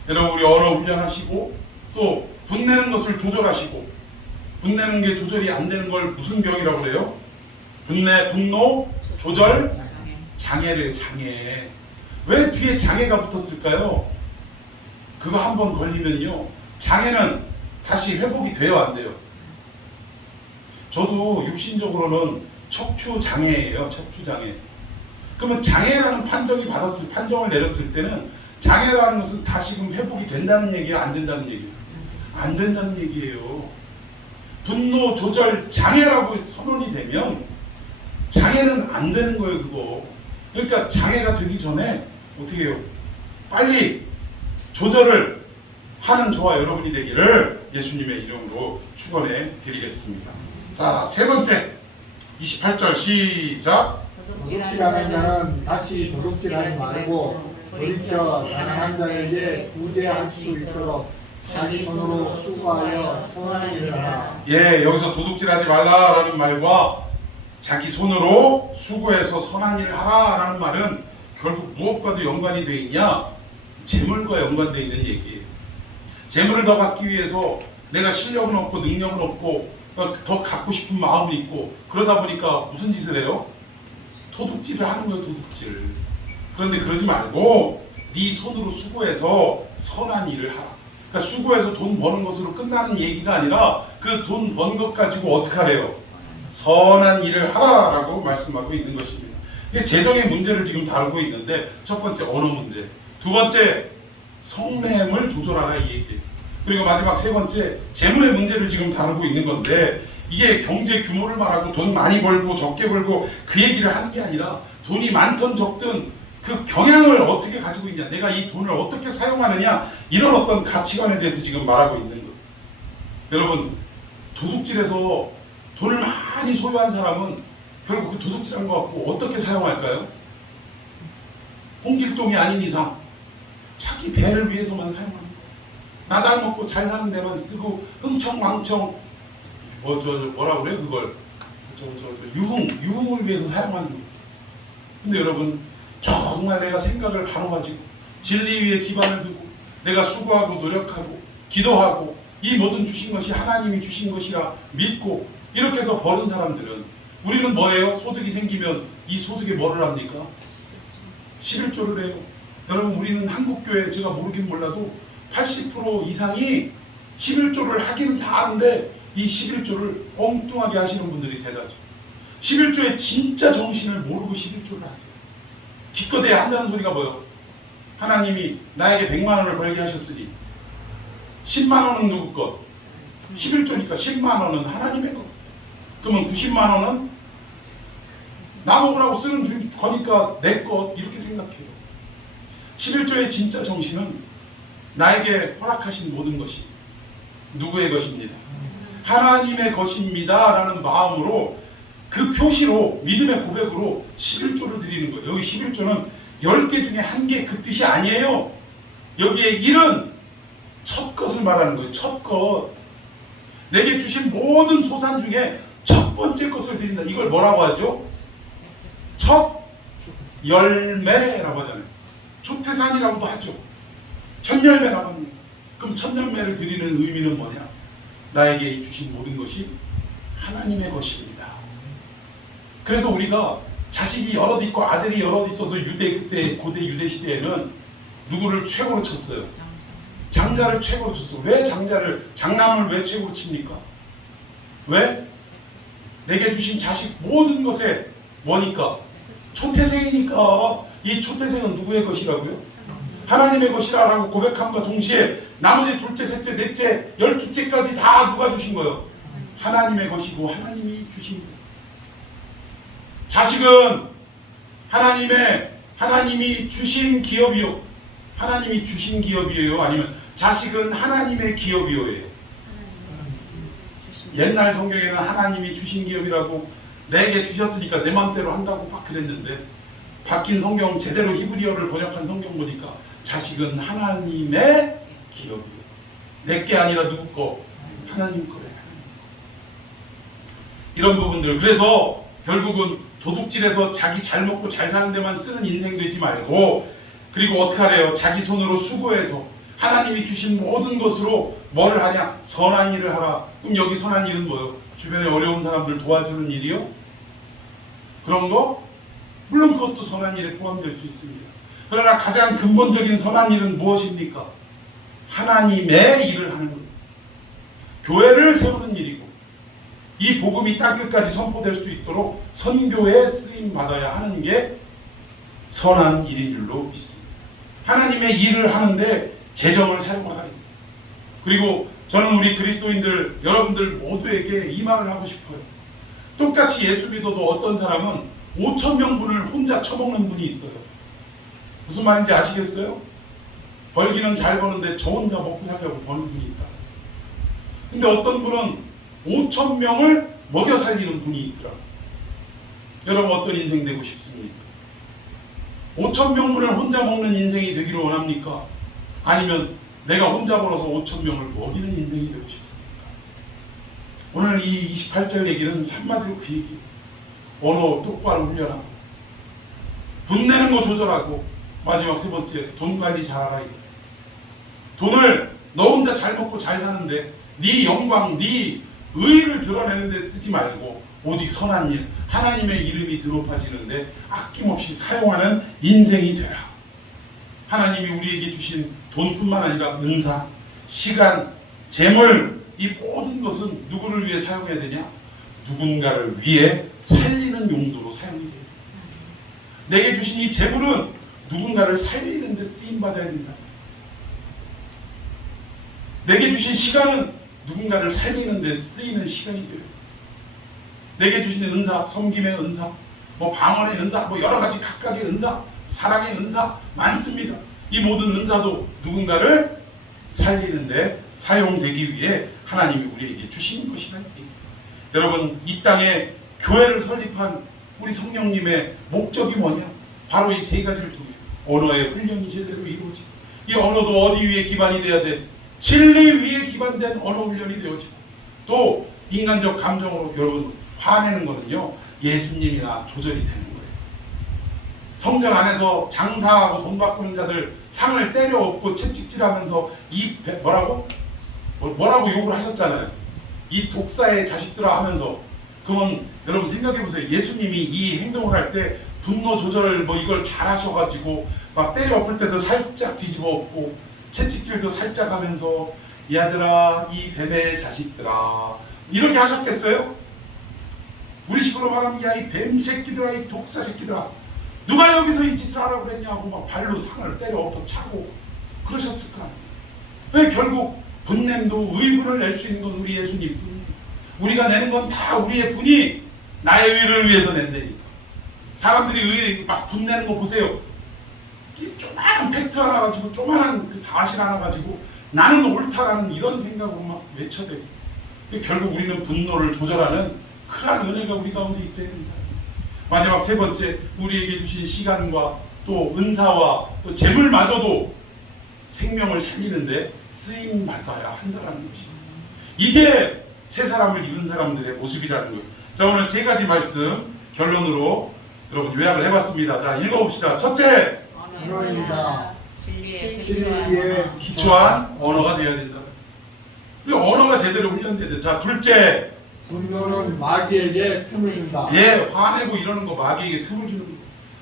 여러분 우리 언어 훈련하시고 또 분내는 것을 조절하시고 분내는 게 조절이 안 되는 걸 무슨 병이라고 그래요? 분노 조절 장애래요. 장애. 왜 뒤에 장애가 붙었을까요? 그거 한번 걸리면요 장애는 다시 회복이 돼요 안 돼요? 저도 육신적으로는 척추장애예요. 척추장애. 그러면 장애라는 판정을 내렸을 때는 장애라는 것은 다시금 회복이 된다는 얘기예요? 안 된다는 얘기예요? 안 된다는 얘기예요. 분노 조절 장애라고 선언이 되면 장애는 안 되는 거예요. 그거. 그러니까 장애가 되기 전에 어떻게 해요? 빨리 조절을 하는 저와 여러분이 되기를 예수님의 이름으로 축원해 드리겠습니다. 자, 세 번째 28절 시작. 도둑질하는 자는 다시 도둑질하지 말고 돌이켜 가난한 자에게 구제할 수 있도록 자기 손으로 수고하여 선한 일을 하라. 예, 여기서 도둑질하지 말라라는 말과 자기 손으로 수고해서 선한 일을 하라라는 말은 결국 무엇과도 연관이 되어 있냐? 재물과 연관되어 있는 얘기예요. 재물을 더 갖기 위해서 내가 실력은 없고 능력은 없고 더 갖고 싶은 마음은 있고 그러다 보니까 무슨 짓을 해요? 도둑질을 하는 거예요. 도둑질. 그런데 그러지 말고 네 손으로 수고해서 선한 일을 하라. 그러니까 수고해서 돈 버는 것으로 끝나는 얘기가 아니라 그 돈 번 것 가지고 어떻게 하래요? 선한 일을 하라라고 말씀하고 있는 것입니다. 이게 재정의 문제를 지금 다루고 있는데 첫 번째 언어 문제, 두 번째 성냄을 조절하라 이 얘기예요. 그리고 마지막 세 번째 재물의 문제를 지금 다루고 있는 건데 이게 경제 규모를 말하고 돈 많이 벌고 적게 벌고 그 얘기를 하는 게 아니라 돈이 많든 적든 그 경향을 어떻게 가지고 있냐, 내가 이 돈을 어떻게 사용하느냐, 이런 어떤 가치관에 대해서 지금 말하고 있는 거예요. 여러분 도둑질해서 돈을 많이 소유한 사람은 결국 그 도둑질한 것 같고 어떻게 사용할까요? 홍길동이 아닌 이상 자기 배를 위해서만 사용하는 거예요. 나 잘 먹고 잘 사는 데만 쓰고 흥청망청 뭐라 그래 그걸 유흥을 위해서 사용하는 거예요. 근데 여러분 정말 내가 생각을 바로 가지고 진리 위에 기반을 두고 내가 수고하고 노력하고 기도하고 이 모든 주신 것이 하나님이 주신 것이라 믿고 이렇게 해서 버는 사람들은 우리는 뭐예요? 소득이 생기면 이 소득에 뭐를 합니까? 11조를 해요. 여러분 우리는 한국교회 제가 모르긴 몰라도 80% 이상이 11조를 하기는 다 하는데 이 11조를 엉뚱하게 하시는 분들이 대다수. 11조의 진짜 정신을 모르고 11조를 하세요. 기껏해야 한다는 소리가 뭐예요? 하나님이 나에게 100만 원을 벌게 하셨으니 10만 원은 누구 것? 11조니까 10만 원은 하나님의 것. 그러면 90만 원은 나 먹으라고 쓰는 거니까 내 것, 이렇게 생각해요. 11조의 진짜 정신은 나에게 허락하신 모든 것이 누구의 것입니다? 하나님의 것입니다 라는 마음으로 그 표시로 믿음의 고백으로 11조를 드리는 거예요. 여기 11조는 10개 중에 1개 그 뜻이 아니에요. 여기에 1은 첫 것을 말하는 거예요. 첫 것. 내게 주신 모든 소산 중에 첫 번째 것을 드린다. 이걸 뭐라고 하죠? 첫 열매라고 하잖아요. 초태산이라고도 하죠. 첫 열매라고 하는 거예요. 그럼 첫 열매를 드리는 의미는 뭐냐? 나에게 주신 모든 것이 하나님의 것입니다. 그래서 우리가 자식이 여럿 있고 아들이 여럿 있어도 그때 고대 유대 시대에는 누구를 최고로 쳤어요? 장자를 최고로 쳤어요. 왜 장남을 왜 최고로 칩니까? 왜? 내게 주신 자식 모든 것에 뭐니까? 초태생이니까. 이 초태생은 누구의 것이라고요? 하나님의 것이라고 고백함과 동시에 나머지 둘째, 셋째, 넷째, 12째까지 다 누가 주신 거예요? 하나님의 것이고 하나님이 주신 거예요. 자식은 하나님이 주신 기업이요. 하나님이 주신 기업이에요. 아니면 자식은 하나님의 기업이요예요. 옛날 성경에는 하나님이 주신 기업이라고 내게 주셨으니까 내 맘대로 한다고 막 그랬는데 바뀐 성경 제대로 히브리어를 번역한 성경 보니까 자식은 하나님의 기업이요. 내게 아니라 누구 거? 하나님 거래. 이런 부분들. 그래서 결국은 도둑질해서 자기 잘 먹고 잘 사는 데만 쓰는 인생 되지 말고, 그리고 어떻게 하래요? 자기 손으로 수고해서 하나님이 주신 모든 것으로 뭐를 하냐? 선한 일을 하라. 그럼 여기 선한 일은 뭐예요? 주변에 어려운 사람들 도와주는 일이요? 그런 거? 물론 그것도 선한 일에 포함될 수 있습니다. 그러나 가장 근본적인 선한 일은 무엇입니까? 하나님의 일을 하는 거예요. 교회를 세우는 일이고, 이 복음이 땅끝까지 선포될 수 있도록 선교에 쓰임 받아야 하는 게 선한 일인 줄로 믿습니다. 하나님의 일을 하는데 재정을 사용하라. 그리고 저는 우리 그리스도인들 여러분들 모두에게 이 말을 하고 싶어요. 똑같이 예수 믿어도 어떤 사람은 5,000명분을 혼자 처먹는 분이 있어요. 무슨 말인지 아시겠어요? 벌기는 잘 버는데 저 혼자 먹고 살려고 버는 분이 있다. 근데 어떤 분은 5,000명을 먹여 살리는 분이 있더라고요. 여러분 어떤 인생 되고 싶습니까? 5,000명분을 혼자 먹는 인생이 되기를 원합니까? 아니면 내가 혼자 벌어서 5,000명을 먹이는 인생이 되고 싶습니까? 오늘 이 28절 얘기는 한마디로 그 얘기예요. 언어 똑바로 훈련하고, 분내는 거 조절하고, 마지막 세 번째, 돈 관리 잘하라. 돈을 너 혼자 잘 먹고 잘 사는데 네 영광, 네 의의를 드러내는 데 쓰지 말고 오직 선한 일, 하나님의 이름이 드높아지는데 아낌없이 사용하는 인생이 되라. 하나님이 우리에게 주신 돈뿐만 아니라 은사, 시간, 재물, 이 모든 것은 누구를 위해 사용해야 되냐? 누군가를 위해 살리는 용도로 사용이 돼요. 내게 주신 이 재물은 누군가를 살리는 데 쓰임받아야 된다. 내게 주신 시간은 누군가를 살리는 데 쓰이는 시간이 돼요. 내게 주신 은사, 섬김의 은사, 뭐 방언의 은사, 뭐 여러 가지 각각의 은사, 사랑의 은사 많습니다. 이 모든 은사도 누군가를 살리는데 사용되기 위해 하나님이 우리에게 주신 것이다. 여러분, 이 땅에 교회를 설립한 우리 성령님의 목적이 뭐냐? 바로 이 세 가지를 통해 언어의 훈련이 제대로 이루어지고, 이 언어도 어디 위에 기반이 돼야 돼? 진리 위에 기반된 언어 훈련이 되어지고, 또 인간적 감정으로 여러분 화내는 거는요 예수님이나 조절이 되는 거예요. 성전 안에서 장사하고 돈 바꾸는 자들 상을 때려 엎고 채찍질하면서 뭐라고 욕을 하셨잖아요. 이 독사의 자식들아 하면서. 그러면 여러분 생각해 보세요. 예수님이 이 행동을 할 때 분노 조절 뭐 이걸 잘 하셔가지고 막 때려 엎을 때도 살짝 뒤집어 엎고 채찍질도 살짝 하면서 이 아들아 이 뱀의 자식들아 이렇게 하셨겠어요? 우리 식으로 말하면 야 이 뱀 새끼들아 이 독사 새끼들아 누가 여기서 이 짓을 하라고 그랬냐고 막 발로 상을 때려 엎어 차고 그러셨을 거 아니에요. 왜 결국 분냄도 의분을 낼 수 있는 건 우리 예수님 뿐이에요. 우리가 내는 건 다 우리의 분이 나의 의를 위해서 낸다니까. 사람들이 의 막 분내는 거 보세요. 조그마한 팩트 하나 가지고 조그마한 그 사실 하나 가지고 나는 옳다라는 이런 생각으로 막 외쳐대고, 결국 우리는 분노를 조절하는 그러한 은혜가 우리 가운데 있어야 된다. 마지막 세 번째, 우리에게 주신 시간과 또 은사와 또 재물마저도 생명을 살리는데 쓰임 받아야 한다는 것입니다. 이게 새 사람을 입은 사람들의 모습이라는 거예요. 자, 오늘 세 가지 말씀 결론으로 여러분 요약을 해봤습니다. 자, 읽어봅시다. 첫째, 언어입니다. 진리에 진리에 기초한 언어가 되어야 된다. 그리고 언어가 제대로 훈련돼야 된다. 자, 둘째, 분노는 마귀에게 틈을 준다. 예, 화내고 이러는 거 마귀에게 틈을 주는 거.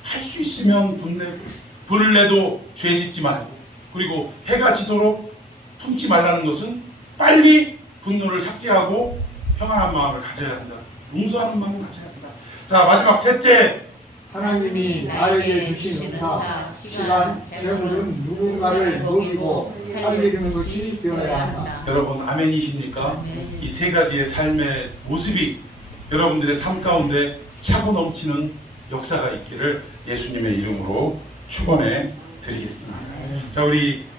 할 수 있으면 분내고, 분을 내도 죄 짓지 말고, 그리고 해가 지도록 품지 말라는 것은 빨리 분노를 삭제하고 평안한 마음을 가져야 한다. 용서하는 마음 가져야 합니다. 자, 마지막 셋째. 하나님이 나에게 주신 은사, 시간, 재물은 누군가를 먹이고 살리는 것이 되어야 한다. 여러분 아멘이십니까? 이 세 가지의 삶의 모습이 여러분들의 삶 가운데 차고 넘치는 역사가 있기를 예수님의 이름으로 축원해 드리겠습니다. 자, 우리